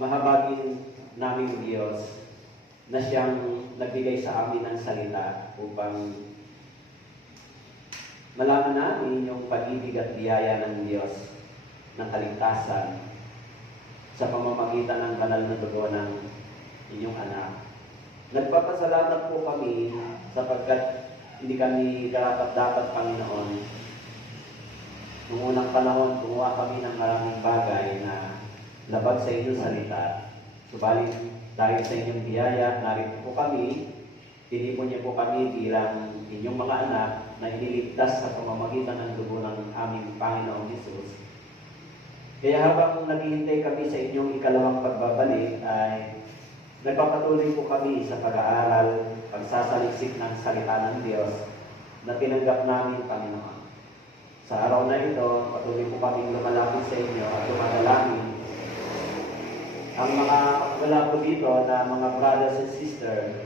mahabagin naming Diyos na siyang nagbigay sa amin ng salita upang malaman namin yung pag-ibig at biyaya ng Diyos ng kaligtasan sa pamamagitan ng banal na dugo ng inyong anak. Nagpapasalamat po kami sapagkat hindi kami karapat-dapat, Panginoon. Noong unang panahon, gumawa kami ng maraming bagay na labag sa inyong salita. Subalit, dahil sa inyong biyaya, narito po kami, tinipon niyo po kami bilang inyong mga anak na iniligtas sa pamamagitan ng dugo ng aming Panginoong Hesus. Kaya habang naghihintay kami sa inyong ikalawang pagbabalik, ay nagpapatuloy po kami sa pag-aaral, pagsasaliksik ng salita ng Diyos na tinanggap namin, Panginoon. Sa araw na ito, patuloy po kami lumalapit sa inyo at tumadalangin ang mga wala po dito na mga brothers and sisters,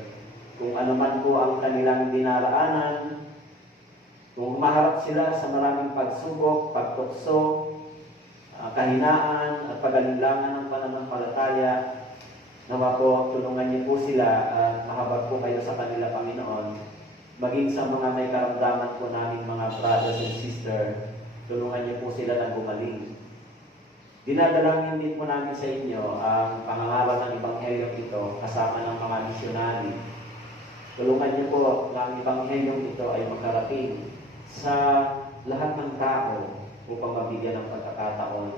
kung ano man po ang kanilang dinaraanan, kung maharap sila sa maraming pagsubok, pagtukso, kahinaan at pag-alinlangan ng pananampalataya, nawa po, tulungan niyo po sila at mahabag po kayo sa kanila, Panginoon. Maging sa mga may karamdaman po namin mga brothers and sisters, tulungan niyo po sila na gumaling. Dinadalangin din po namin sa inyo ang pangangaral ng Ebanghelyo ito kasama ng mga misyonari. Tulungan niyo po na ang Ebanghelyo ito ay magkarating sa lahat ng tao upang mabigyan ng pagkakataon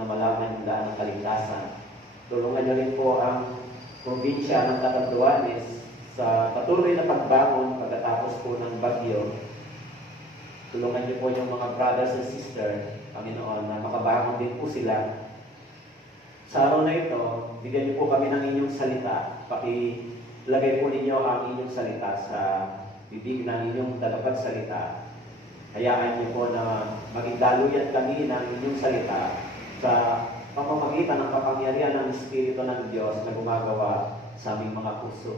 na malaman yung daan ng kaligtasan. Tulungan niyo rin po ang probinsya ng Catanduanes sa patuloy na pagbangon pagkatapos po ng bagyo. Tulungan niyo po yung mga brothers and sisters, Panginoon, na makabangon din po sila. Sa araw na ito, bigyan niyo po kami ng inyong salita. Pakilagay po ninyo ang inyong salita sa bibig ng inyong tagapagsalita. Hayaan niyo po na maging daluyan kami ng inyong salita sa pamamagitan ng kapangyarihan ng Espiritu ng Diyos na gumagawa sa aming mga puso.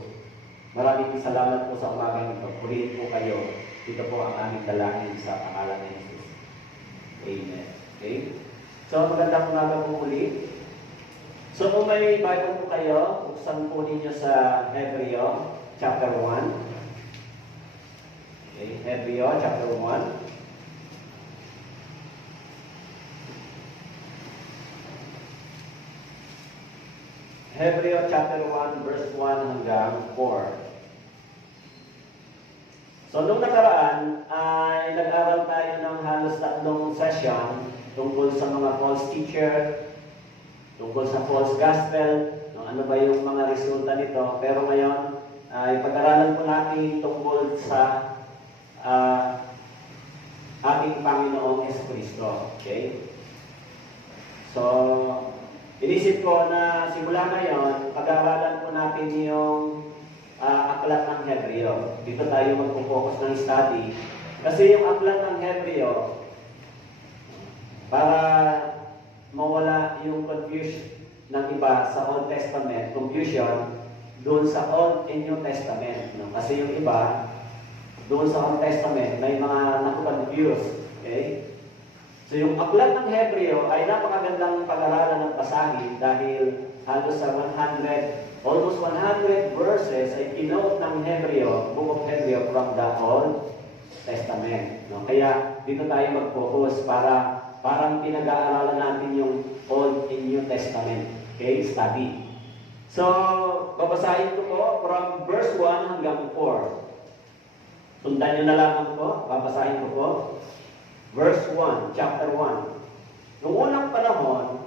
Maraming salamat po sa umagang ito. Purihin po kayo. Ito po ang aming dalangin sa pangalan ng Jesus. Amen. Okay? So, magandang umaga po muli. So, kung may Bible po kayo, buksan po ninyo sa Hebreo, chapter 1. Okay, Hebreo, chapter 1. Hebreo, chapter 1, verse 1 hanggang 4. So, nung nakaraan, ay nag-aral tayo ng halos 3 session tungkol sa mga false teacher, tungkol sa false gospel, ano ba yung mga resulta nito. Pero ngayon, ay pag-aralan po natin tungkol sa ating Panginoong Jesucristo. Okay? So, inisip ko na simula ngayon, pag-aralan po natin yung aklat ng Hebreo. Dito tayo magpo-focus ng study. Kasi yung aklat ng Hebreo, para mawala yung confusion ng iba sa Old Testament, confusion doon sa Old and New Testament. No? Kasi yung iba, doon sa Old Testament, may mga naku-confuse. Okay? So yung aklat ng Hebreo ay napakagandang pag-aralan ng pasahin dahil halos sa 100, almost 100 verses ay kinote ng Hebreo, Book of Hebreo from the Old Testament. No? Kaya dito tayo mag-focus para parang pinag-aaralan natin yung Old and New Testament. Okay? Study. So, babasahin ko po from verse 1 hanggang 4. Sundan nyo na lang po. Babasahin ko po. Verse 1, chapter 1. Noong unang panahon,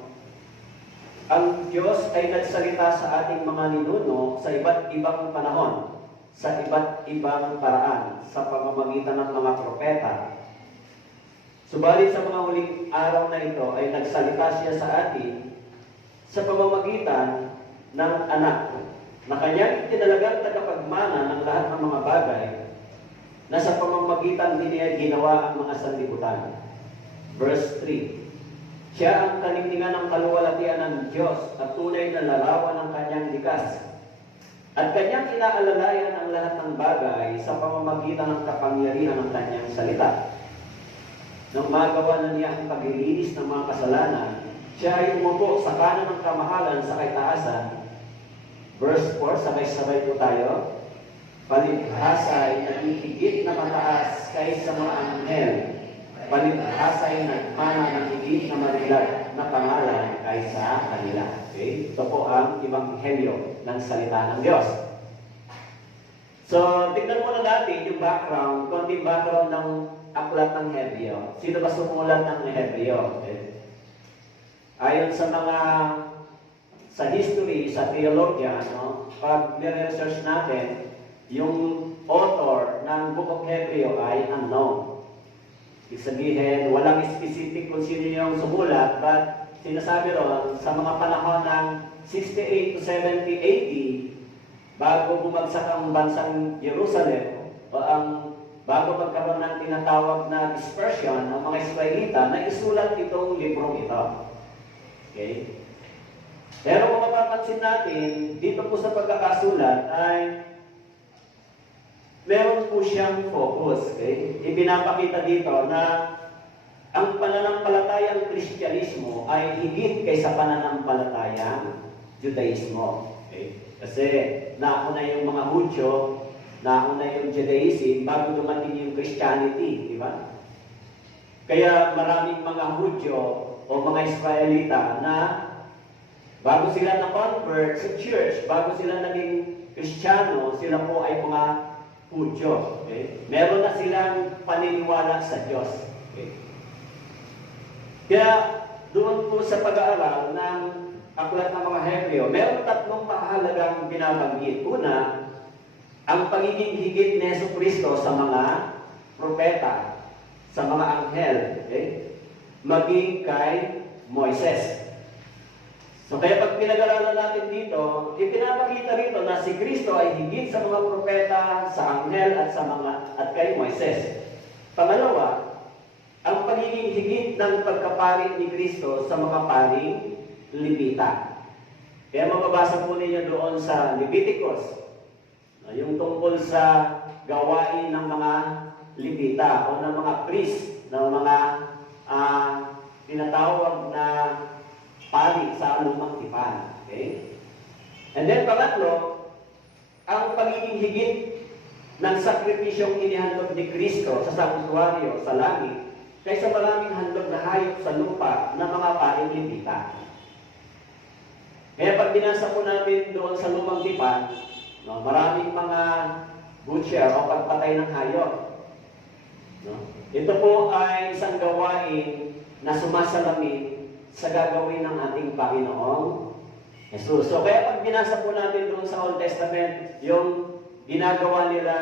ang Diyos ay nagsalita sa ating mga ninuno sa iba't ibang panahon, sa iba't ibang paraan, sa pamamagitan ng mga propeta. Subalit sa mga huling araw na ito ay nagsalita siya sa atin sa pamamagitan ng anak na kanyang itinalagang tagapagmana ng lahat ng mga bagay na sa pamamagitan din niya ginawa ang mga sanlibutan. Verse 3. Siya ang kalingkingan ng kaluwalhatian ng Diyos at tunay na larawan ng kanyang likas. At kanyang inaalalayan ang lahat ng bagay sa pamamagitan ng kapangyarihan ng kanyang salita. Nang magawa na niya ang paglilinis ng mga kasalanan, Siya ay umupo sa kanan ng kamahalan sa kaitaasan. Verse 4, sabay-sabay po tayo. Palibhasa ay nagigit na mataas kaysa mga anghel. Palibhasa ay nagmana ng higit na mabigat na pangalan kaysa kanila. Okay? Ito po ang ebanghelyo ng salita ng Diyos. So, tignan muna natin yung background, konting background ng aklat ng Hebreo. Sino ba sumulat ng Hebreo? Okay? Ayon sa mga sa history, sa theologian, no, pag nire-research natin, yung author ng Book of Hebreo ay unknown. Ibig sabihin, walang specific kung sino yung sumulat, but sinasabi ron, sa mga panahon ng 68 to 70 AD, bago bumagsak ang bansang Jerusalem, o bago magkaroon ng tinatawag na dispersion ng mga Israelita, na isulat itong librong ito. Okay? Pero kung mapapansin natin, dito po sa pagkakasulat ay meron po siyang focus. Okay? Ipinapakita dito na ang pananampalatayang Kristyanismo ay higit kaysa pananampalatayang Judaismo. Okay? Kasi nauna yung mga Hudyo, nauna yung Judaism, bago dumating yung Christianity, di ba? Kaya maraming mga Hudyo o mga Israelita na bago sila na-convert sa church, bago sila naging Kristiyano, sila po ay mga Hudyo. Okay? Meron na silang paniniwala sa Diyos. Okay? Kaya doon po sa pag-aaral ng aklat ng mga Hebreo, meron tatlong mahalagang binabanggit. Una, ang pagiging higit ni Jesucristo sa mga propeta, sa mga anghel, okay? Maging kay Moises. So kaya pag pinag-aralan natin dito, ipinapakita rito na si Kristo ay higit sa mga propeta, sa anghel at kay Moises. Pangalawa, ang pagiging higit ng pagkapari ni Kristo sa mga paring Levita. Kaya mababasa po ninyo doon sa Leviticus, yung tungkol sa gawain ng mga Levita o ng mga priest, ng mga tinatawag na pari sa lumang tipan. Okay? And then pangatlo, ang pagiging higit ng sakripisyong inihandog ni Kristo sa sanktuaryo, sa langit, kaysa maraming handog na hayop sa lupa ng mga paring Levita. Kaya pag binasa po natin doon sa lumang tipan, no, maraming mga butcher o pagpatay ng hayop. No? Ito po ay isang gawain na sumasalamin sa gagawin ng ating Panginoong Jesus. So kaya pag binasa po natin doon sa Old Testament, yung ginagawa nila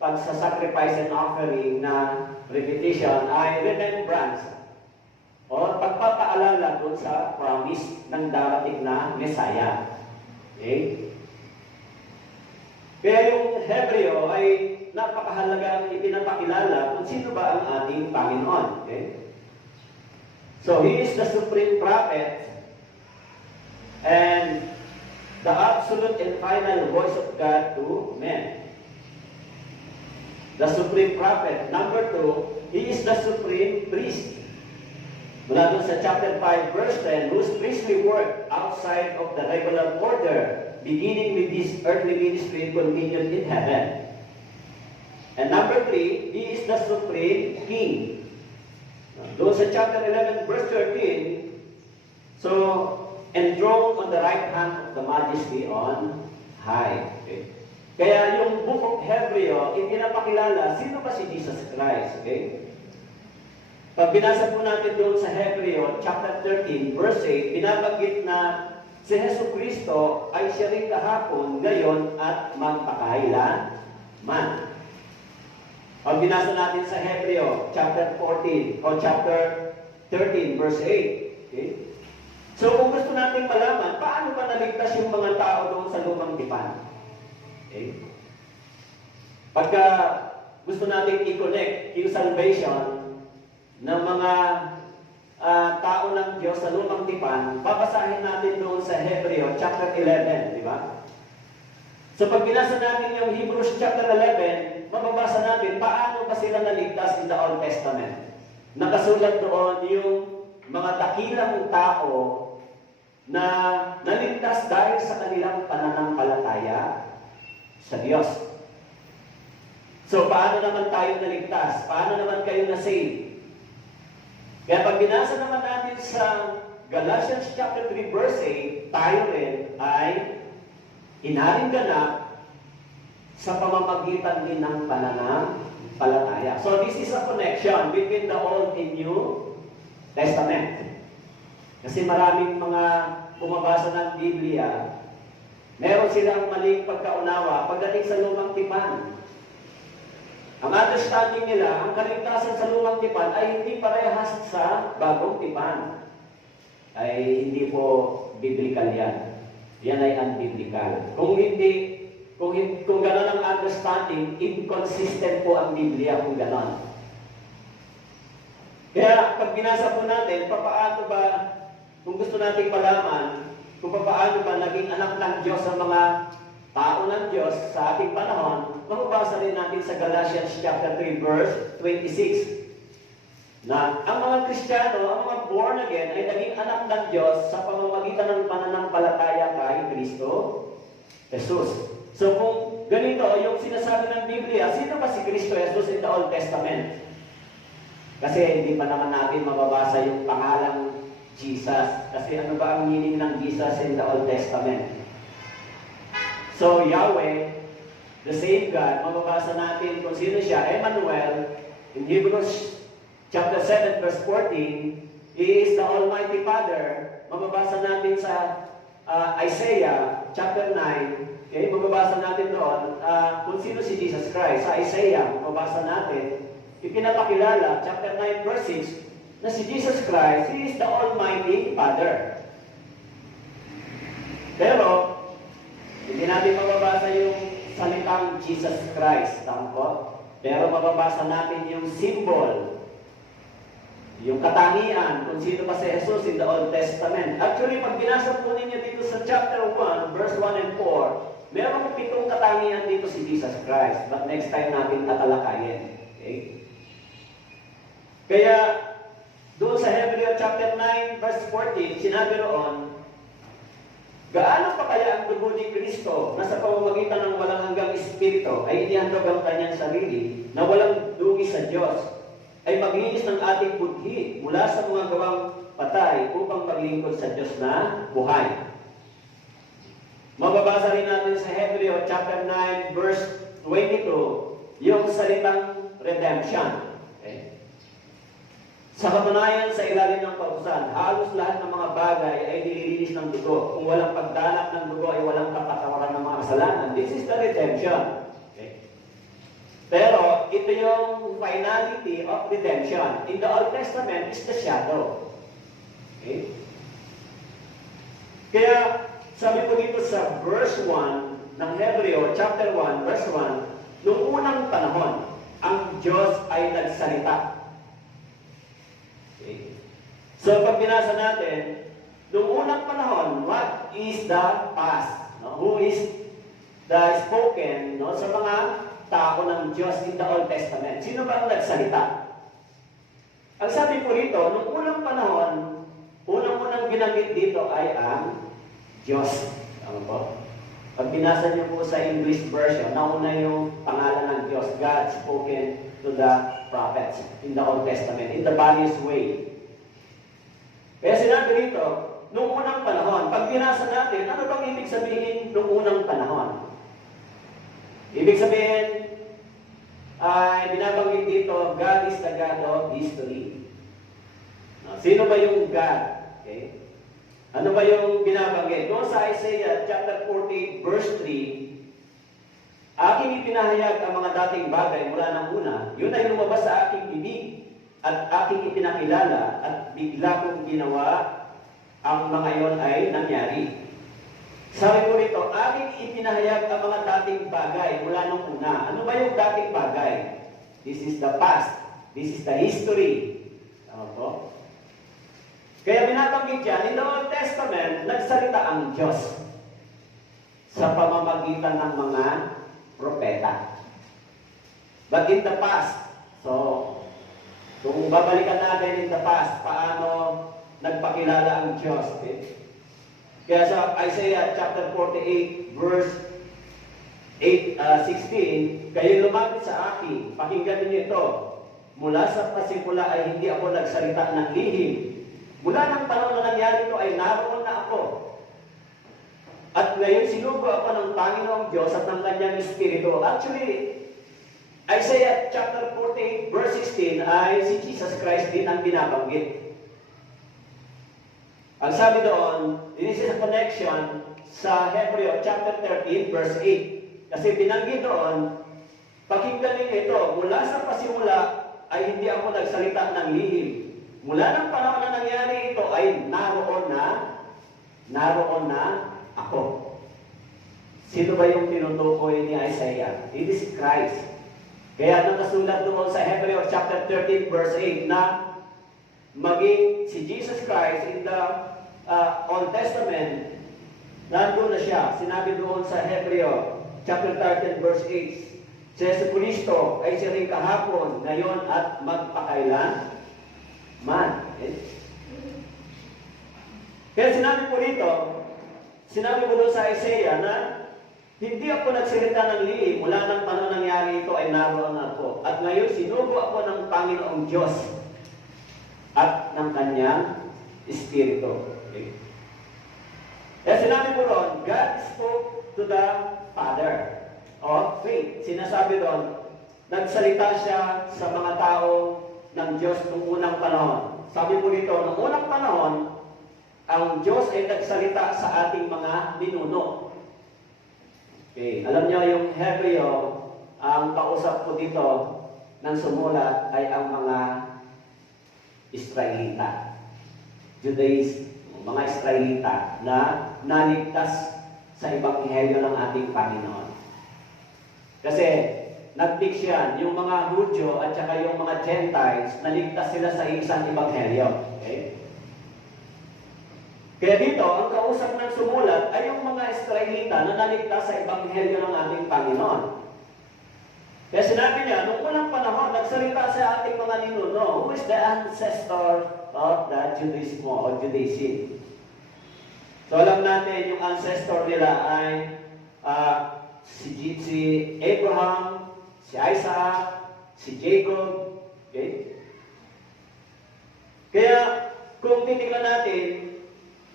pagsa-sacrifice and offering na repetition ay remembrance o pagpapaalala doon sa promise ng darating na Messiah. Okay? Kaya yung Hebreo ay napakahalagang ipinapakilala kung sino ba ang ating Panginoon. Okay? So, He is the supreme prophet and the absolute and final voice of God to men. The supreme prophet. Number 2, He is the supreme priest. Mula doon sa chapter 5, verse 10, whose priestly work outside of the regular order, beginning with His earthly ministry, continued in heaven. And number 3, He is the supreme king. Doon sa chapter 11, verse 13, so, enthroned on the right hand of the majesty on high. Okay? Kaya yung Book of Hebreo, ipinapakilala, sino ba si Jesus Christ? Okay? Pag binasa po natin doon sa Hebreo, chapter 13, verse 8, binabanggit na si Jesu Kristo ay siya rin kahapon, ngayon, at magpakailanman. Pag binasa natin sa Hebreo, chapter 14, o chapter 13, verse 8. Okay? So, kung gusto natin malaman, paano ba naligtas yung mga tao doon sa lumang tipan? Okay? Pagka gusto natin i-connect yung salvation ng mga tao ng Diyos sa lumang tipan, babasahin natin doon sa Hebreo, chapter 11, di ba? So, pag binasa natin yung Hebrews chapter 11, mababasa natin paano ba sila naligtas in the Old Testament. Nakasulat doon yung mga dakilang tao na naligtas dahil sa kanilang pananampalataya sa Diyos. So, paano naman tayo naligtas? Paano naman kayo na-save? Kaya pag binasa naman natin sa Galatians chapter 3 verse 8, tayo rin ay inaring ganap sa pamamagitan din ng pananampalataya. So, this is a connection between the Old and New Testament. Kasi maraming mga bumabasa ng Biblia, meron silang maling pagkaunawa pagdating sa lumang tipan. Ang understanding nila, ang kaligtasan sa lumang tipan ay hindi parehas sa bagong tipan. Ay hindi po biblical yan. Yan ay unbiblical. Kung gano'n ang understanding, inconsistent po ang Biblia kung gano'n. Kaya pag binasa po natin, papaano ba, kung gusto nating malaman, kung paano ba naging anak ng Diyos ang mga tao ng Diyos sa ating panahon, mababasa rin natin sa Galatians chapter 3 verse 26 na ang mga Kristiyano, ang mga born again ay naging anak ng Diyos sa pamamagitan ng pananampalataya kay Kristo Jesus. So kung ganito yung sinasabi ng Biblia, sino ba si Kristo Jesus in the Old Testament? Kasi hindi pa naman natin mababasa yung pangalang Jesus. Kasi ano ba ang meaning ng Jesus in the Old Testament? So Yahweh, the same God, mababasa natin kung sino siya. Emmanuel, in Hebrews chapter 7 verse 14, He is the Almighty Father. Mababasa natin sa Isaiah chapter 9, okay, mababasa natin doon kung sino si Jesus Christ. Sa Isaiah, mababasa natin, ipinapakilala, chapter 9 verse 6, na si Jesus Christ, He is the Almighty Father. Pero, hindi natin mababasa yung salitang Jesus Christ, tama po? Pero mababasa natin yung symbol, yung katangian, kung sino pa si Jesus in the Old Testament. Actually, pag binasa po ninyo dito sa chapter 1, verse 1 and 4, meron 7 katangian dito si Jesus Christ. But next time natin tatalakayin. Okay? Kaya, doon sa Hebrew chapter 9, verse 14, sinabi roon, gaano pa kaya ang dugo ni Kristo na sa pamamagitan ng walang hanggang Espiritu ay inihandog ang kanyang sarili na walang dugi sa Diyos ay maglinis ng ating budhi mula sa mga gawang patay upang maglingkod sa Diyos na buhay. Mababasa rin natin sa Hebrew chapter 9 verse 22 yung salitang redemption. Okay? Sa katunayan, sa ilalim ng pausan, halos lahat ng mga bagay ay nililinis ng dugo. Kung walang pagdalak ng dugo ay walang kapatawaran ng mga kasalanan. This is the redemption. Okay? Pero, ito yung finality of redemption. In the Old Testament is the shadow. Okay? Kaya, sabi ko dito sa verse 1 ng Hebrew, chapter 1, verse 1, noong unang panahon, ang Diyos ay nagsalita. Okay. So, pag binasa natin, noong unang panahon, what is the past? No? Who is the spoken sa mga tao ng Diyos in the Old Testament? Sino ba ang nagsalita? Ang sabi po rito, noong unang panahon, unang-unang ginamit dito ay ang Diyos. Tama po? Pag binasa niyo po sa English version, nauna yung pangalan ng Diyos, God spoken to the prophets in the Old Testament, in the various way. Kaya sinabi rito, noong unang panahon, pag binasa natin, ano bang ibig sabihin noong unang panahon? Ibig sabihin, ay binabanggit dito, God is the God of history. Sino ba yung God? Okay? Ano ba yung binabanggit? Doon sa Isaiah chapter 40 verse 3, aking ipinahayag ang mga dating bagay mula ng una, yun ay lumabas sa aking bibig at aking ipinakilala at bigla kong ginawa ang mga iyon ay nangyari. Sabi ko rito, aking ipinahayag ang mga dating bagay mula nung una. Ano ba yung dating bagay? This is the past. This is the history. Tama po? Kaya binabanggit yan, in the Old Testament, nagsalita ang Diyos sa pamamagitan ng mga propeta. But in the past, so, kung babalikan natin in the past, paano nagpakilala ang Diyos. Okay? Kaya sa Isaiah chapter 48, verse 16, kayo lumapit sa akin, pakinggan ninyo ito. Mula sa pasimula ay hindi ako nagsalita ng lihim. Mula ng panahon na nangyari ito ay naroon na ako. At ngayon sinugo ako ng Panginoong Diyos at ng kanyang Espiritu. Actually, Isaiah chapter 48, verse 16 ay si Jesus Christ din ang binabanggit. Ang sabi doon, this is a connection sa Hebreo chapter 13, verse 8. Kasi binanggit doon, pakinggan ninyo ito, mula sa pasimula ay hindi ako nagsalita ng lihim. Mula ng panahon na nangyari ito ay naroon na ako. Sino ba yung tinutukoy ni Isaiah? It is Christ. Kaya nakasulat doon sa Hebreo chapter 13, verse 8 na maging si Jesus Christ in the Old Testament, nandun na siya. Sinabi doon sa Hebreo chapter 13, verse 8, si Jesucristo ay siya rin kahapon, ngayon at magpakailan man. Kaya sinabi po dito, sinabi ko doon sa Isaiah na hindi ako nagsalita ng lihim, mula ng panahon nangyari ito ay naroon ako. At ngayon sinugo ako ng Panginoong Diyos at ng kanyang Espiritu. Okay. Kaya sinabi ko doon, God spoke to the Father. O, wait, sinasabi doon, nagsalita siya sa mga tao ng Diyos noong unang panahon. Sabi po dito, noong unang panahon, ang Diyos ay nagsalita sa ating mga ninuno. Okay, alam niyo yung Hebreo, ang kausap po dito ng sumulat ay ang mga Israelita. Mga Israelita na naligtas sa Ebanghelyo ng ating Panginoon. Kasi nag-mix yan, yung mga Hudyo at saka yung mga Gentiles, naligtas sila sa isang Ebanghelyo. Okay? Kaya dito, ang kausap ng sumulat ay yung mga Israelita na naligtas sa Ebanghelyo ng ating Panginoon. Kaya sinabi niya, noong unang panahon, nagsalita sa ating mga ninuno, who is the ancestor of the Judaism or Judaism. So alam natin, yung ancestor nila ay si Abraham, si Isaac, si Jacob. Okay? Kaya, kung titingnan natin,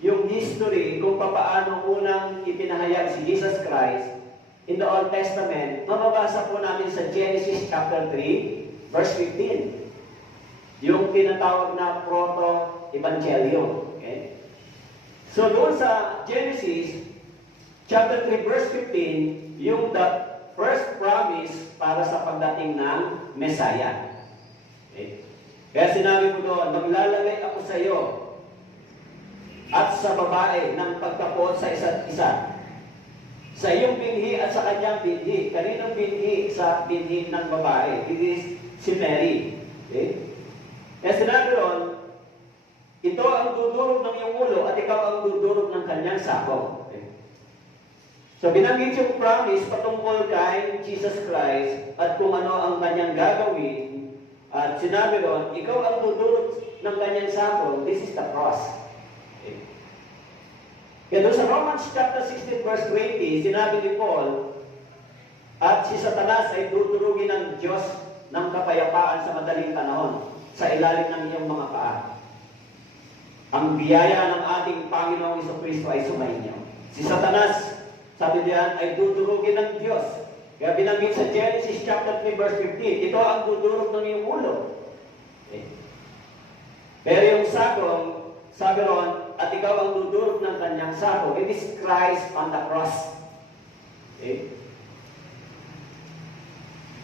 yung history kung paano unang ipinahayag si Jesus Christ in the Old Testament, mababasa po namin sa Genesis chapter 3, verse 15. Yung tinatawag na proto-evangelyo. Okay? So doon sa Genesis chapter 3, verse 15, yung the first promise para sa pagdating ng Messiah. Okay? Kaya sinabi ko doon, maglalagay ako sa iyo at sa babae ng pagkapon sa isa't isa. Sa iyong binhi at sa kanyang binhi. Kaninong binhi? Sa binhi ng babae. It is si Mary. Okay? Kaya sinabi ron, ito ang dudurog ng iyong ulo at ikaw ang dudurog ng kanyang sako. Okay? So binanggit yung promise patungkol kay Jesus Christ at kung ano ang kanyang gagawin. At sinabi ron, ikaw ang dudurog ng kanyang sako. This is the cross. Kaya doon sa Romans chapter 16 verse 20, sinabi ni Paul, at si Satanas ay dudurugin ng Diyos ng kapayapaan sa madaling panahon sa ilalim ng iyong mga paa. Ang biyaya ng ating Panginoong Jesucristo ay sumainyo. Si Satanas, sabi diyan, ay dudurugin ng Diyos. Kaya binanggit sa Genesis chapter 3 verse 15, ito ang dudurog ng iyong ulo. Okay. Pero yung sakong, sabi ron, at ikaw ang dudurog ng kanyang sako. It is Christ on the cross. Okay?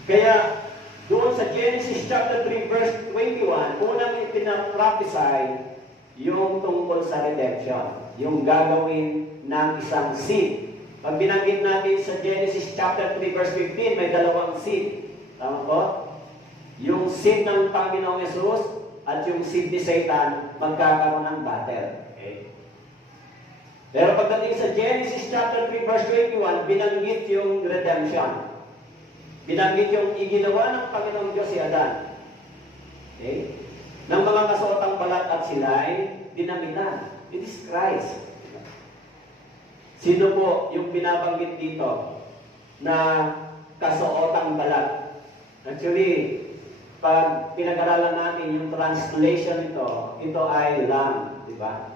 Kaya, doon sa Genesis chapter 3 verse 21, unang ipinaprophesy yung tungkol sa redemption. Yung gagawin ng isang seed. Pag binanggit natin sa Genesis chapter 3 verse 15, may dalawang seed. Tama po? Yung seed ng Panginoong Yesus at yung seed ni Satan magkakaroon ng battle. Okay? Pero pagdating sa Genesis chapter 3 verse 21, binanggit yung redemption. Binanggit yung iginawa ng Panginoong Diyos si Adan. Okay? ng mga kasuotang balat at sila'y dinamitan. It is Christ. Sino po yung binabanggit dito na kasuotang balat? Actually, pag pinag-aralan natin yung translation nito, ito ay lamb, di ba?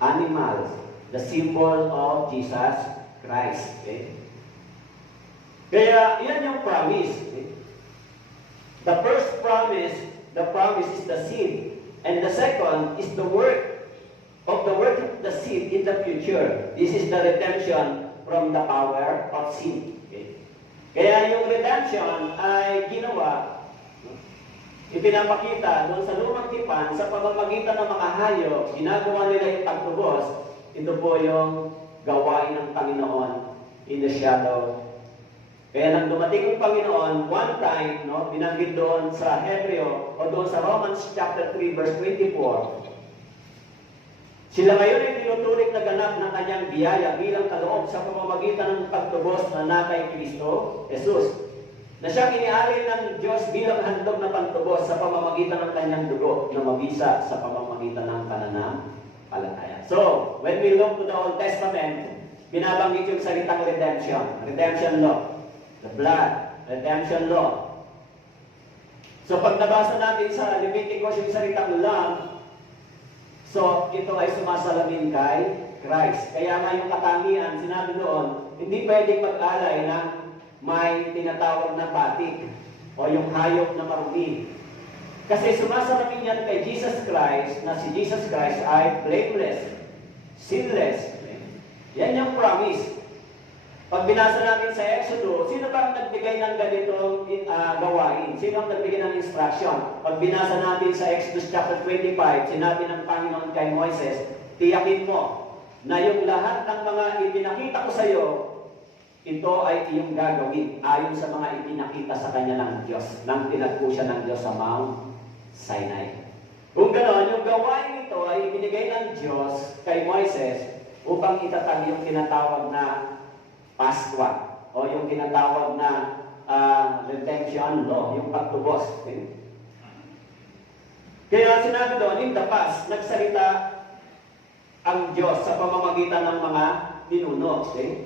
Animals, the symbol of Jesus Christ. Okay? Kaya, yan yung promise. Okay? The first promise, the promise is the seed. And the second is the work of the seed in the future. This is the redemption from the power of sin. Okay? Kaya yung redemption ay ginawa, ipinapakita doon sa lumang tipan sa pamamagitan ng mga hayop, ginagawa nila yung pagtubos. Ito po yung gawain ng Panginoon in the shadow. Kaya nang dumating ang Panginoon, one time, binanggit doon sa Hebreo o doon sa Romans chapter 3 verse 24, sila ngayon ay tinuturing na ganap ng kanyang biyaya bilang kaloob sa pamamagitan ng pagtubos na kay Kristo, Jesus, na siyang inialin ng Diyos bilang handog na pantubos sa pamamagitan ng kanyang dugo na mabisa sa pamamagitan ng pananampalataya. So, when we look to the Old Testament, binabanggit yung salitang redemption law, the blood, redemption law. So, pag nabasa natin sa Leviticus yung salitang lamb, so, ito ay sumasalamin kay Christ. Kaya nga yung katangian, sinabi doon, hindi pwedeng mag-alay ng may tinatawag na patik o yung hayop na marumi. Kasi sumasalamin yan kay Jesus Christ na si Jesus Christ ay blameless, sinless. Yan yung promise. Pag binasa natin sa Exodus, sino ba ang nagbigay ng ganitong gawain? Sino ang nagbigay ng instruction? Pag binasa natin sa Exodus chapter 25, sinabi ng Panginoon kay Moises, tiyakin mo na yung lahat ng mga ipinakita ko sa iyo, ito ay iyong gagawin ayon sa mga ipinakita sa kanya ng Diyos, nang tinagpo siya ng Diyos sa Mount Sinai. Kung gano'n, yung gawain ito ay ibinigay ng Diyos kay Moises upang itatag yung tinatawag na Paskwa o yung tinatawag na redemption law, yung pagtubos. Okay? Kaya sinabi doon, in the past, nagsalita ang Diyos sa pamamagitan ng mga ninuno. Okay?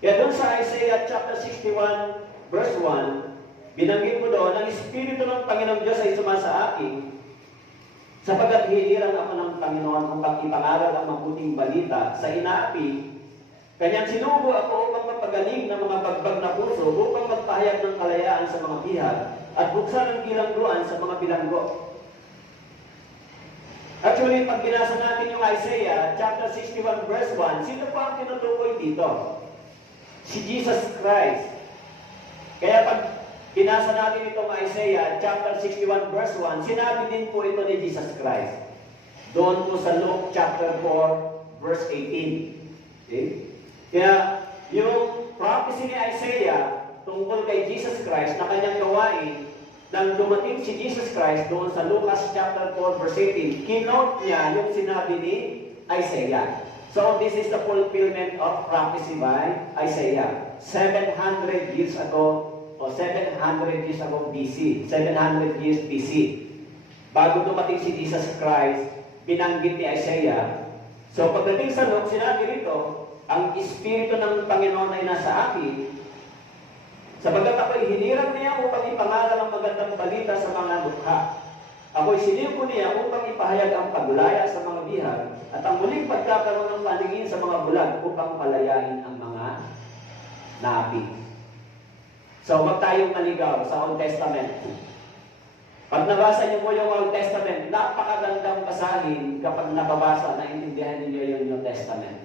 Kaya doon sa Isaiah chapter 61 verse 1, binanggit mo doon, ang Espiritu ng Panginoong Diyos ay sumasa akin, sapagkat hinirang ako ng Panginoon upang ipangaral ang mabuting balita sa inaapi. Kanyang sinubo ako upang magpagaling ng mga bagbag na puso, upang magpahayag ng kalayaan sa mga bihag, at buksan ang bilangguan sa mga bilanggo. Actually, pag binasa natin yung Isaiah chapter 61 verse 1, sino pa ang tinutukoy dito? Si Jesus Christ. Kaya pag binasa natin itong Isaiah chapter 61 verse 1, sinabi din po ito ni Jesus Christ. Doon po sa Luke chapter 4 verse 18. Okay? Kaya yung prophecy ni Isaiah tungkol kay Jesus Christ na kanyang gawain, nang dumating si Jesus Christ doon sa Lucas chapter 4 verse 18, kinote niya yung sinabi ni Isaiah. So this is the fulfillment of prophecy by Isaiah. 700 years ago, o 700 years ago BC, 700 years BC. Bago dumating si Jesus Christ, binanggit ni Isaiah. So pagdating sa Luke, sinabi rito, ang Espiritu ng Panginoon ay nasa akin, sapagkat ako'y hinirang niya upang ipangaral ang magandang balita sa mga lukha. Ako'y sinipo niya upang ipahayag ang paglaya sa mga bihag at ang muling pagkakaroon ng paningin sa mga bulag upang palayain ang mga napi. So, wag tayong maligaw sa Old Testament. Pag nabasa niyo po yung Old Testament, napakagandang basahin kapag nababasa, naintindihan niyo yung New Testament.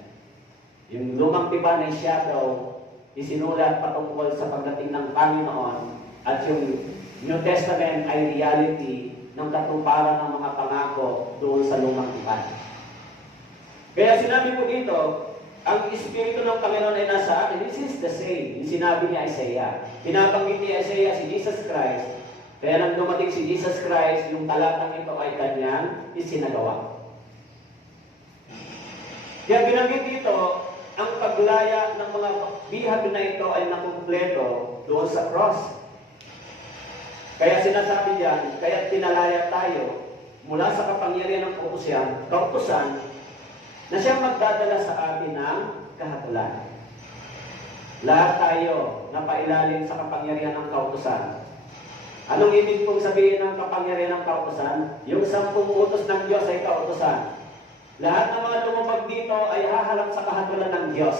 Yung lumang tipan ng shadow, isinulat patungkol sa pagdating ng Panginoon, at yung New Testament ay reality ng katuparan ng mga pangako doon sa lumang tipan. Kaya sinabi ko dito, ang Espiritu ng Panginoon ay nasa akin. This is the same. Yung sinabi ni Isaiah. Binabanggit ni Isaiah si Jesus Christ. Kaya nang dumating si Jesus Christ, yung talatang ito ay kanyang isinagawa. Kaya binanggit dito, ang paglaya ng mga bihag na ito ay nakumpleto doon sa cross. Kaya sinasabi diyan, kaya pinalaya tayo mula sa kapangyarihan ng kautusan na siyang magdadala sa atin ng kahatulan. Lahat tayo napailalim sa kapangyarihan ng kautusan. Anong ibig pong sabihin ng kapangyarihan ng kautusan? Yung 10 utos ng Diyos ay kautusan. Lahat ng mga lumabag dito ay haharap sa kahatulan ng Diyos.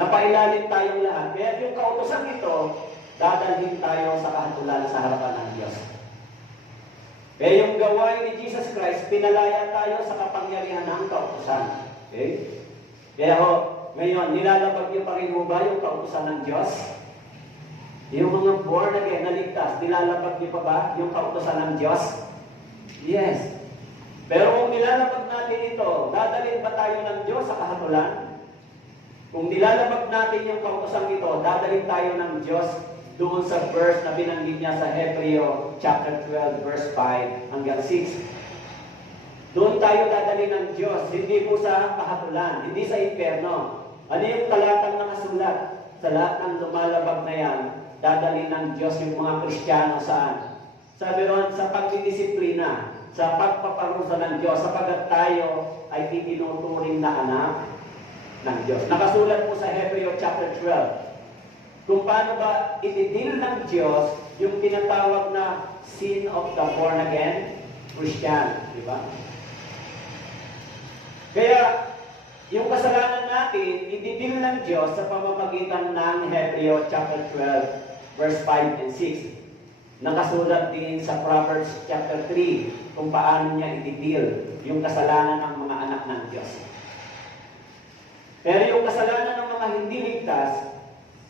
Napailalim tayong lahat. Kaya yung kautusan ito, dadalhin tayo sa kahatulan sa harapan ng Diyos. Kaya yung gawain ni Jesus Christ, pinalaya tayo sa kapangyarihan ng kautusan. Okay? Kaya ngayon, nilalabag niyo pa rin mo ba yung kautusan ng Diyos? Yung mga born again na ligtas, nilalabag niyo pa ba yung kautusan ng Diyos? Yes. Pero kung nilalabag natin ito, dadalhin ba tayo ng Diyos sa kahatulan? Kung nilalabag natin yung kautusan ito, dadalhin tayo ng Diyos doon sa verse na binanggit niya sa Hebreo chapter 12 verse 5 hanggang 6. Doon tayo dadalhin ng Diyos, hindi po sa kahatulan, hindi sa impyerno. Ano yung talatang nakasulat? Sa lahat ng lumalabag na yan, dadalhin ng Diyos yung mga Kristiyano saan? Sabi ron, sa pagdidisiplina, sa pagpaparusa ng Diyos, sapagkat tayo ay itinuturing na anak ng Diyos. Nakasulat po sa Hebreo chapter 12. Kung paano ba itidil ng Diyos yung tinatawag na sin of the born again Christian. Di ba? Kaya, yung kasalanan natin, itidil ng Diyos sa pamamagitan ng Hebreo chapter 12, verse 5 and 6. Nakasulat din sa Proverbs chapter 3 kung paano niya itidil yung kasalanan ng mga anak ng Diyos. Pero yung kasalanan ng mga hindi ligtas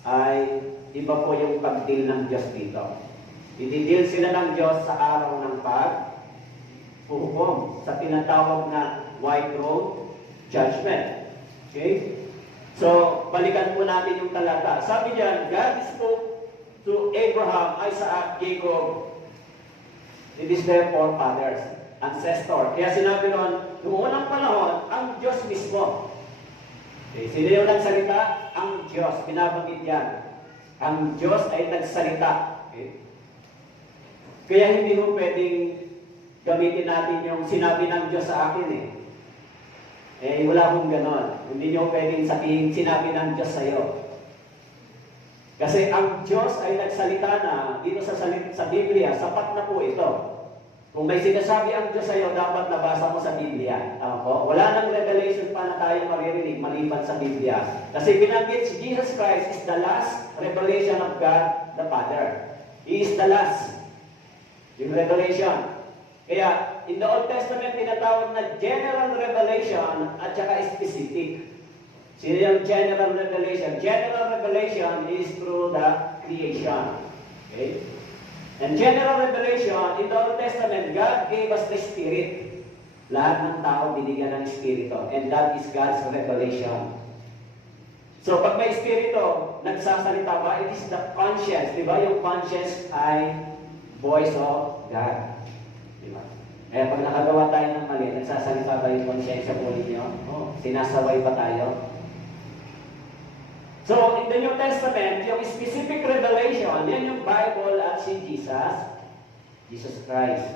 ay iba po yung pagdil ng Diyos dito. Itidil sila ng Diyos sa araw ng paghukom, sa tinatawag na white throne judgment. Okay? So, balikan po natin yung talata. Sabi diyan, God spoke to Abraham, Isaac, Jacob. It is their forefathers, ancestor. Kaya sinabi noon, noong unang panahon, ang Diyos mismo. Okay, sino yung nagsalita? Ang Diyos. Binabanggit yan. Ang Diyos ay nagsalita. Okay? Kaya hindi mo pwedeng gamitin natin yung sinabi ng Diyos sa akin wala akong ganon. Hindi nyo pwedeng sabihin sinabi ng Diyos sa'yo. Kasi ang Diyos ay nagsalita na dito sa Biblia, sapat na po ito. Kung may sinasabi ang Diyos sa'yo, dapat nabasa mo sa Biblia. Tama po? Wala nang revelation pa na tayo maririnig maliban sa Biblia. Kasi binanggit si Jesus Christ is the last revelation of God the Father. He is the last. Yung revelation. Kaya, in the Old Testament, tinatawag na general revelation at saka specific. Sino yung general revelation? General revelation is through the creation. Okay? And general revelation, in the Old Testament, God gave us the Spirit. Lahat ng tao binigyan ng Espiritu. And that is God's revelation. So, pag may Espiritu, nagsasalita ba? It is the conscience. Diba? Yung conscience ay voice of God. Diba? Kaya pag nakagawa tayo ng mali, nagsasalita ba yung konsensya po ninyo? Sinasaway ba tayo? So, in the New Testament, yung specific revelation, yan yung Bible at si Jesus Christ.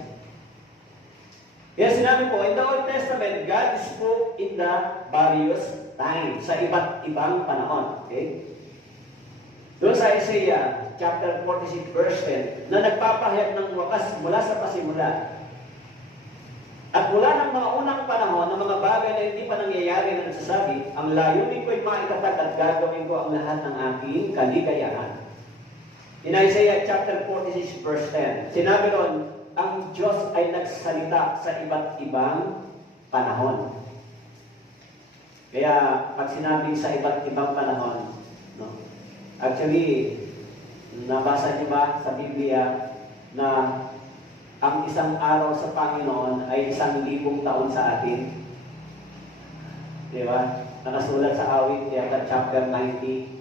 Kaya sinabi po, in the Old Testament, God spoke in the various times, sa iba't ibang panahon. Okay? Doon sa Isaiah, chapter 46, verse 10, na nagpapahayag ng wakas mula sa pasimula. At mula ng mga unang panahon, ng mga bagay na hindi pa nangyayari na nagsasabi, ang layunin ko'y maitatag at gagawin ko ang lahat ng aking kaligayahan. In Isaiah chapter 46 verse 10, sinabi doon, ang Diyos ay nagsalita sa iba't ibang panahon. Kaya, pag sinabing sa iba't ibang panahon, actually, nabasa niyo ba sa Biblia na ang isang araw sa Panginoon ay 1,000 taon sa atin. Di ba? Nakasulat sa Awit, chapter 90.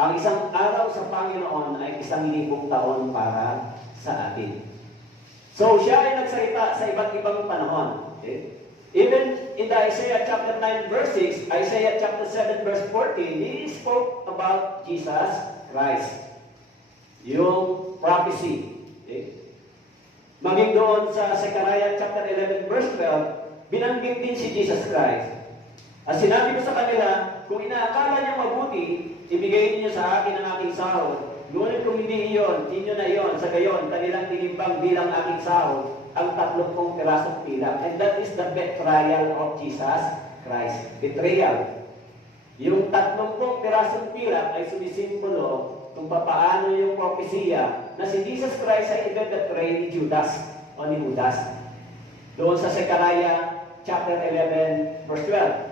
Ang isang araw sa Panginoon ay 1,000 taon para sa atin. So, siya ay nagsalita sa iba't ibang panahon. Okay? Even in the Isaiah chapter 9 verse 6, Isaiah chapter 7 verse 14, he spoke about Jesus Christ. Yung prophecy. Okay? Maging doon sa Zechariah chapter 11 verse 12, binanggit din si Jesus Christ. At sinabi ko sa kanila, kung inaakala niyo mabuti, ibigay niyo sa akin ang aking sahod. Ngunit kung hindi iyon, inyo na iyon, sa gayon, kanilang tinimbang bilang aking sahod, ang 30 pirasong pilak. And that is the betrayal of Jesus Christ. Betrayal. Yung 30 pirasong pilak ay sumisimbolo kung paano yung propesiya na si Jesus Christ ay i-betray ni Judas o ni Judas. Doon sa Zechariah chapter 11 verse 12.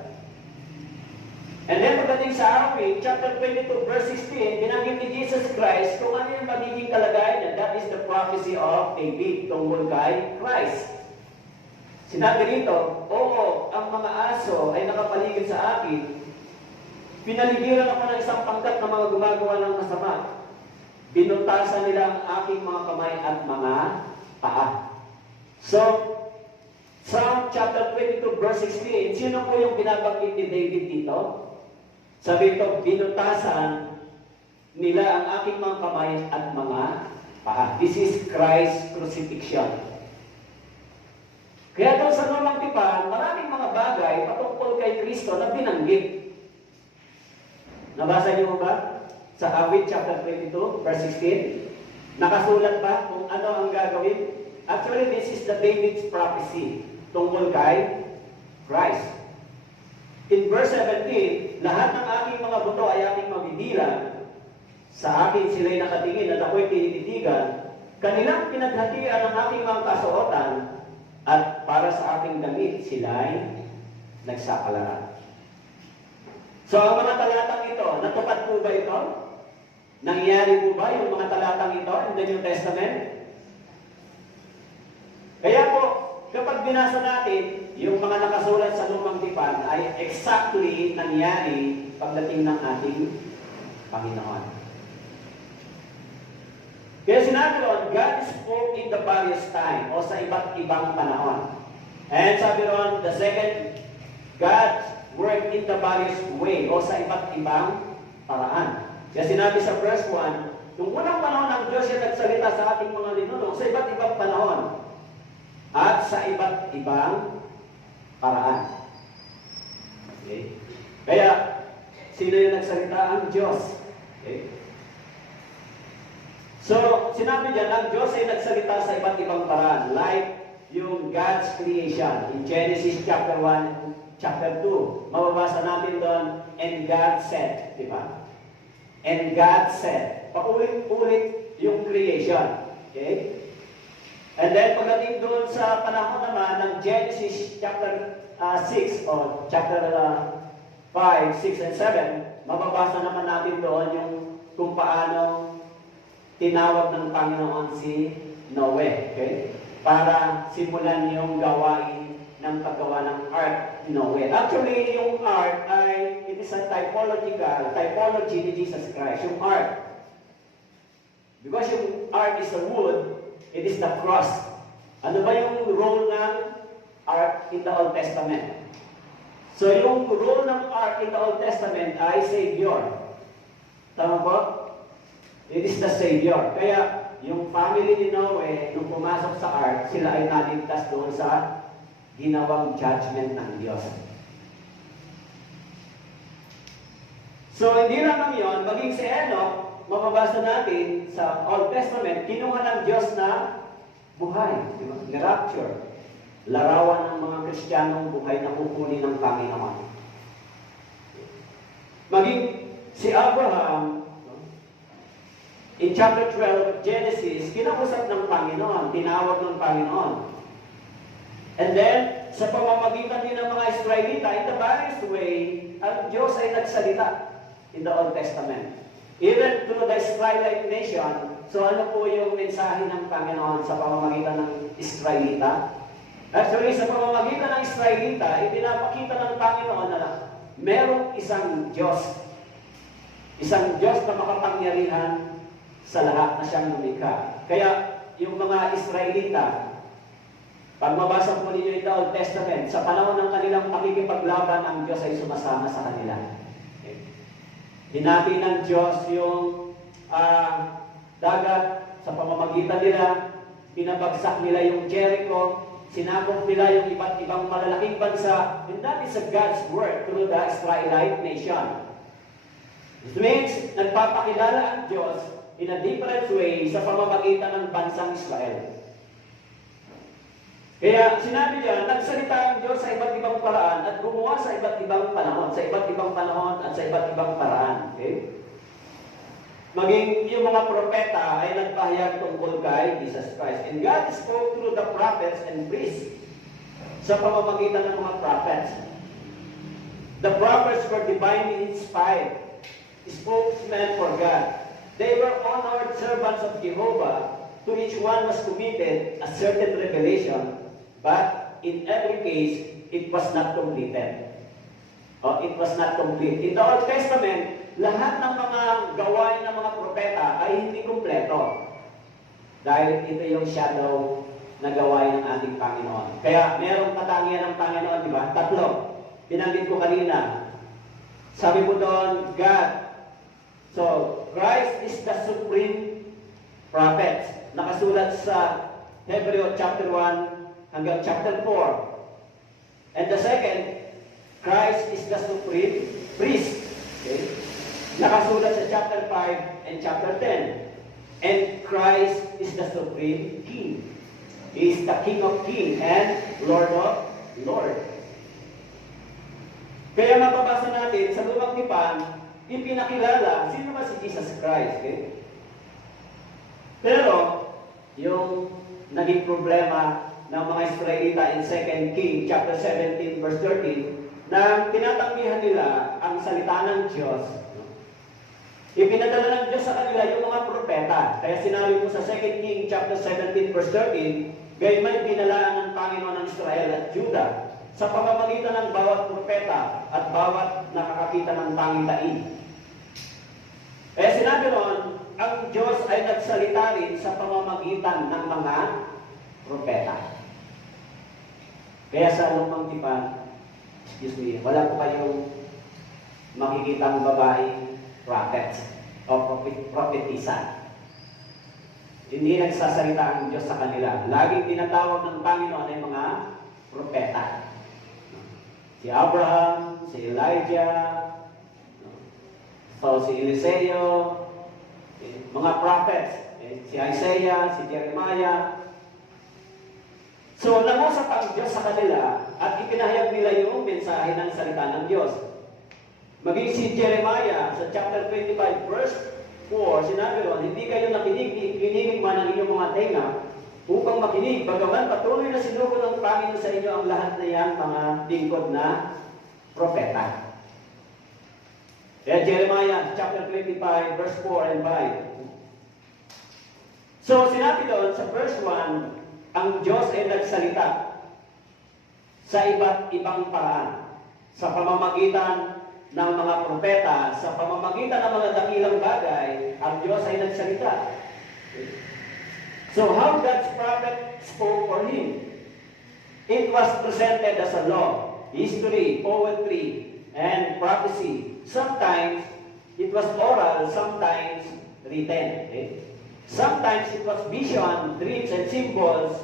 And then pagdating sa Arwin, chapter 22 verse 16, binanggit ni Jesus Christ kung ano yung magiging kalagayan niya. That is the prophecy of David tungkol kay Christ. Sinabi rito, oo, ang mga aso ay nakapaligid sa akin. Pinaligiran ako ng isang pangkat ng mga gumagawa ng masama. Binutasan nila ang aking mga kamay at mga paa. So, Psalm chapter 22 verse 16, sino po yung binabanggit ni David dito? Sabi ito, binutasan nila ang aking mga kamay at mga paa. This is Christ's crucifixion. Kaya doon sa lumang tipan, maraming mga bagay patungkol kay Kristo na binanggit. Nabasa niyo ba? Sa Awit chapter 22, verse 16. Nakasulat ba kung ano ang gagawin? Actually, this is the David's prophecy tungkol kay Christ. In verse 17, lahat ng aking mga buto ay aking mabibilang. Sa akin sila'y nakatingin at ako'y tinititigan. Kanilang pinaghatian ang aking mga kasuotan at para sa aking damit sila'y nagsakalaran. So, ang mga talatang ito, natupad po ba ito? Nangyari po ba yung mga talatang ito in the New Testament? Kaya po, kapag binasa natin, yung mga nakasulat sa lumang tipan ay exactly nangyari pagdating ng ating Panginoon. Kaya sinabi ron, God spoke in the various time o sa iba't ibang panahon. And sabi ron, the second, God work in the various way o sa iba't ibang paraan. Kaya sinabi sa verse 1, nung unang panahon ng Diyos ay nagsalita sa ating mga linunong sa iba't ibang panahon at sa iba't ibang paraan. Okay? Kaya, sino yung nagsalita? Ang Diyos. Okay? So, sinabi dyan, ang Diyos ay nagsalita sa iba't ibang paraan. Like yung God's creation. In Genesis chapter 1, chapter 2, mababasa natin doon, and God said, di ba? And God said, paulit-ulit yung creation. Okay? And then, pagdating doon sa panahon naman ng Genesis chapter 6 o chapter 5, 6, and 7, mababasa naman natin doon yung kung paano tinawag ng Panginoon si Noe. Okay? Para simulan yung gawain ng paggawa ng ark ni Noe. Actually, yung ark ay, it is a typology ni Jesus Christ. Yung ark. Because yung ark is a wood, it is the cross. Ano ba yung role ng ark in the Old Testament? So, yung role ng ark in the Old Testament ay Savior. Tama po? It is the Savior. Kaya, yung family ni Noe, nung pumasok sa ark, sila ay naligtas doon sa ginawang judgment ng Diyos. So, hindi lang yun, maging si Enoch, mababasa natin sa Old Testament, kinuha ng Diyos na buhay. Diba? Rapture. Larawan ng mga Kristiyanong buhay na kukunin ng Panginoon. Maging si Abraham, in chapter 12 of Genesis, kinausap ng Panginoon, tinawag ng Panginoon. And then, sa pamamagitan din ng mga Israelita, in the various way, ang Diyos ay nagsalita in the Old Testament. Even through the Israelite nation, so ano po yung mensahe ng Panginoon sa pamamagitan ng Israelita? Actually, sa pamamagitan ng Israelita, ipinapakita ng Panginoon na merong isang Diyos. Isang Diyos na makapangyarihan sa lahat na siyang lumikha. Kaya, yung mga Israelita, pag mabasa po ninyo yung Old Testament, sa panahon ng kanilang pakikipaglaban, ang Diyos ay sumasama sa kanila. Okay. Hinati ng Diyos yung dagat sa pamamagitan nila, pinabagsak nila yung Jericho, sinakop nila yung iba't ibang malalaking bansa, and that is a God's work through the Israelite nation. It means, nagpapakilala ang Diyos in a different way sa pamamagitan ng bansang Israel. Kaya sinabi niya, nagsalita ang Diyos sa iba't ibang paraan at gumawa sa iba't ibang panahon, sa iba't ibang panahon at sa iba't ibang paraan. Okay? Maging yung mga propeta ay nagpahayag tungkol kay Jesus Christ. And God spoke through the prophets and priests sa pamamagitan ng mga prophets. The prophets were divinely inspired, spokesmen for God. They were honored servants of Jehovah. To each one was committed a certain revelation, but in every case, it was not completed. It was not complete. In the Old Testament, lahat ng mga gawain ng mga propeta ay hindi kumpleto. Dahil ito yung shadow na gawain ng ating Panginoon. Kaya merong katangian ng Panginoon, di ba? 3. Binanggit ko kanina. Sabi mo doon, God. So, Christ is the supreme prophet. Nakasulat sa Hebrew chapter 1 hanggang chapter 4. And the second, Christ is the supreme priest. Okay? Nakasulat sa chapter 5 and chapter 10. And Christ is the supreme king. He is the King of kings and Lord of lords. Kaya mababasa natin sa Lumang Tipan, ipinakilala sino ba si Jesus Christ. Okay? Pero, yung naging problema ng mga Israelita in 2 King chapter 17 verse 13, na tinatanggihan nila ang salita ng Diyos. Ipinadala ng Diyos sa kanila yung mga propeta. Kaya sinabi ko sa 2 King chapter 17 verse 13, gayunmay binalaan ng Panginoon ng Israel at Judah sa pamamagitan ng bawat propeta at bawat nakakakita ng pangitain. Kaya sinabi ron, ang Diyos ay nagsalita rin sa pamamagitan ng mga propeta. Kaya sa Lumang Tipan, wala po kayong makikitang babae prophet o propetisa. Hindi nagsasalita ang Diyos sa kanila. Laging tinatawag ng Panginoon ay mga propeta. Si Abraham, si Elijah, si Eliseo, mga prophets, si Isaiah, si Jeremiah. So, nangusap ang Diyos sa kanila at ipinahayag nila yung mensahe ng salita ng Diyos. Maging si Jeremiah sa chapter 25 verse 4, sinabi ron, hindi kayo nakinig man ang inyong mga tenga upang makinig, bagaman patuloy na sinugo ng Panginoon sa inyo ang lahat na yan mga lingkod na propeta. Kaya Jeremiah chapter 25 verse 4 and 5. So sinabi doon sa verse 1, ang Diyos ay nagsalita sa iba't ibang paraan sa pamamagitan ng mga propeta, sa pamamagitan ng mga dakilang bagay, ang Diyos ay nagsalita. So how God's prophet spoke for him? It was presented as a law, history, poetry, and prophecy. Sometimes it was oral, sometimes written. Sometimes it was vision, dreams, and symbols.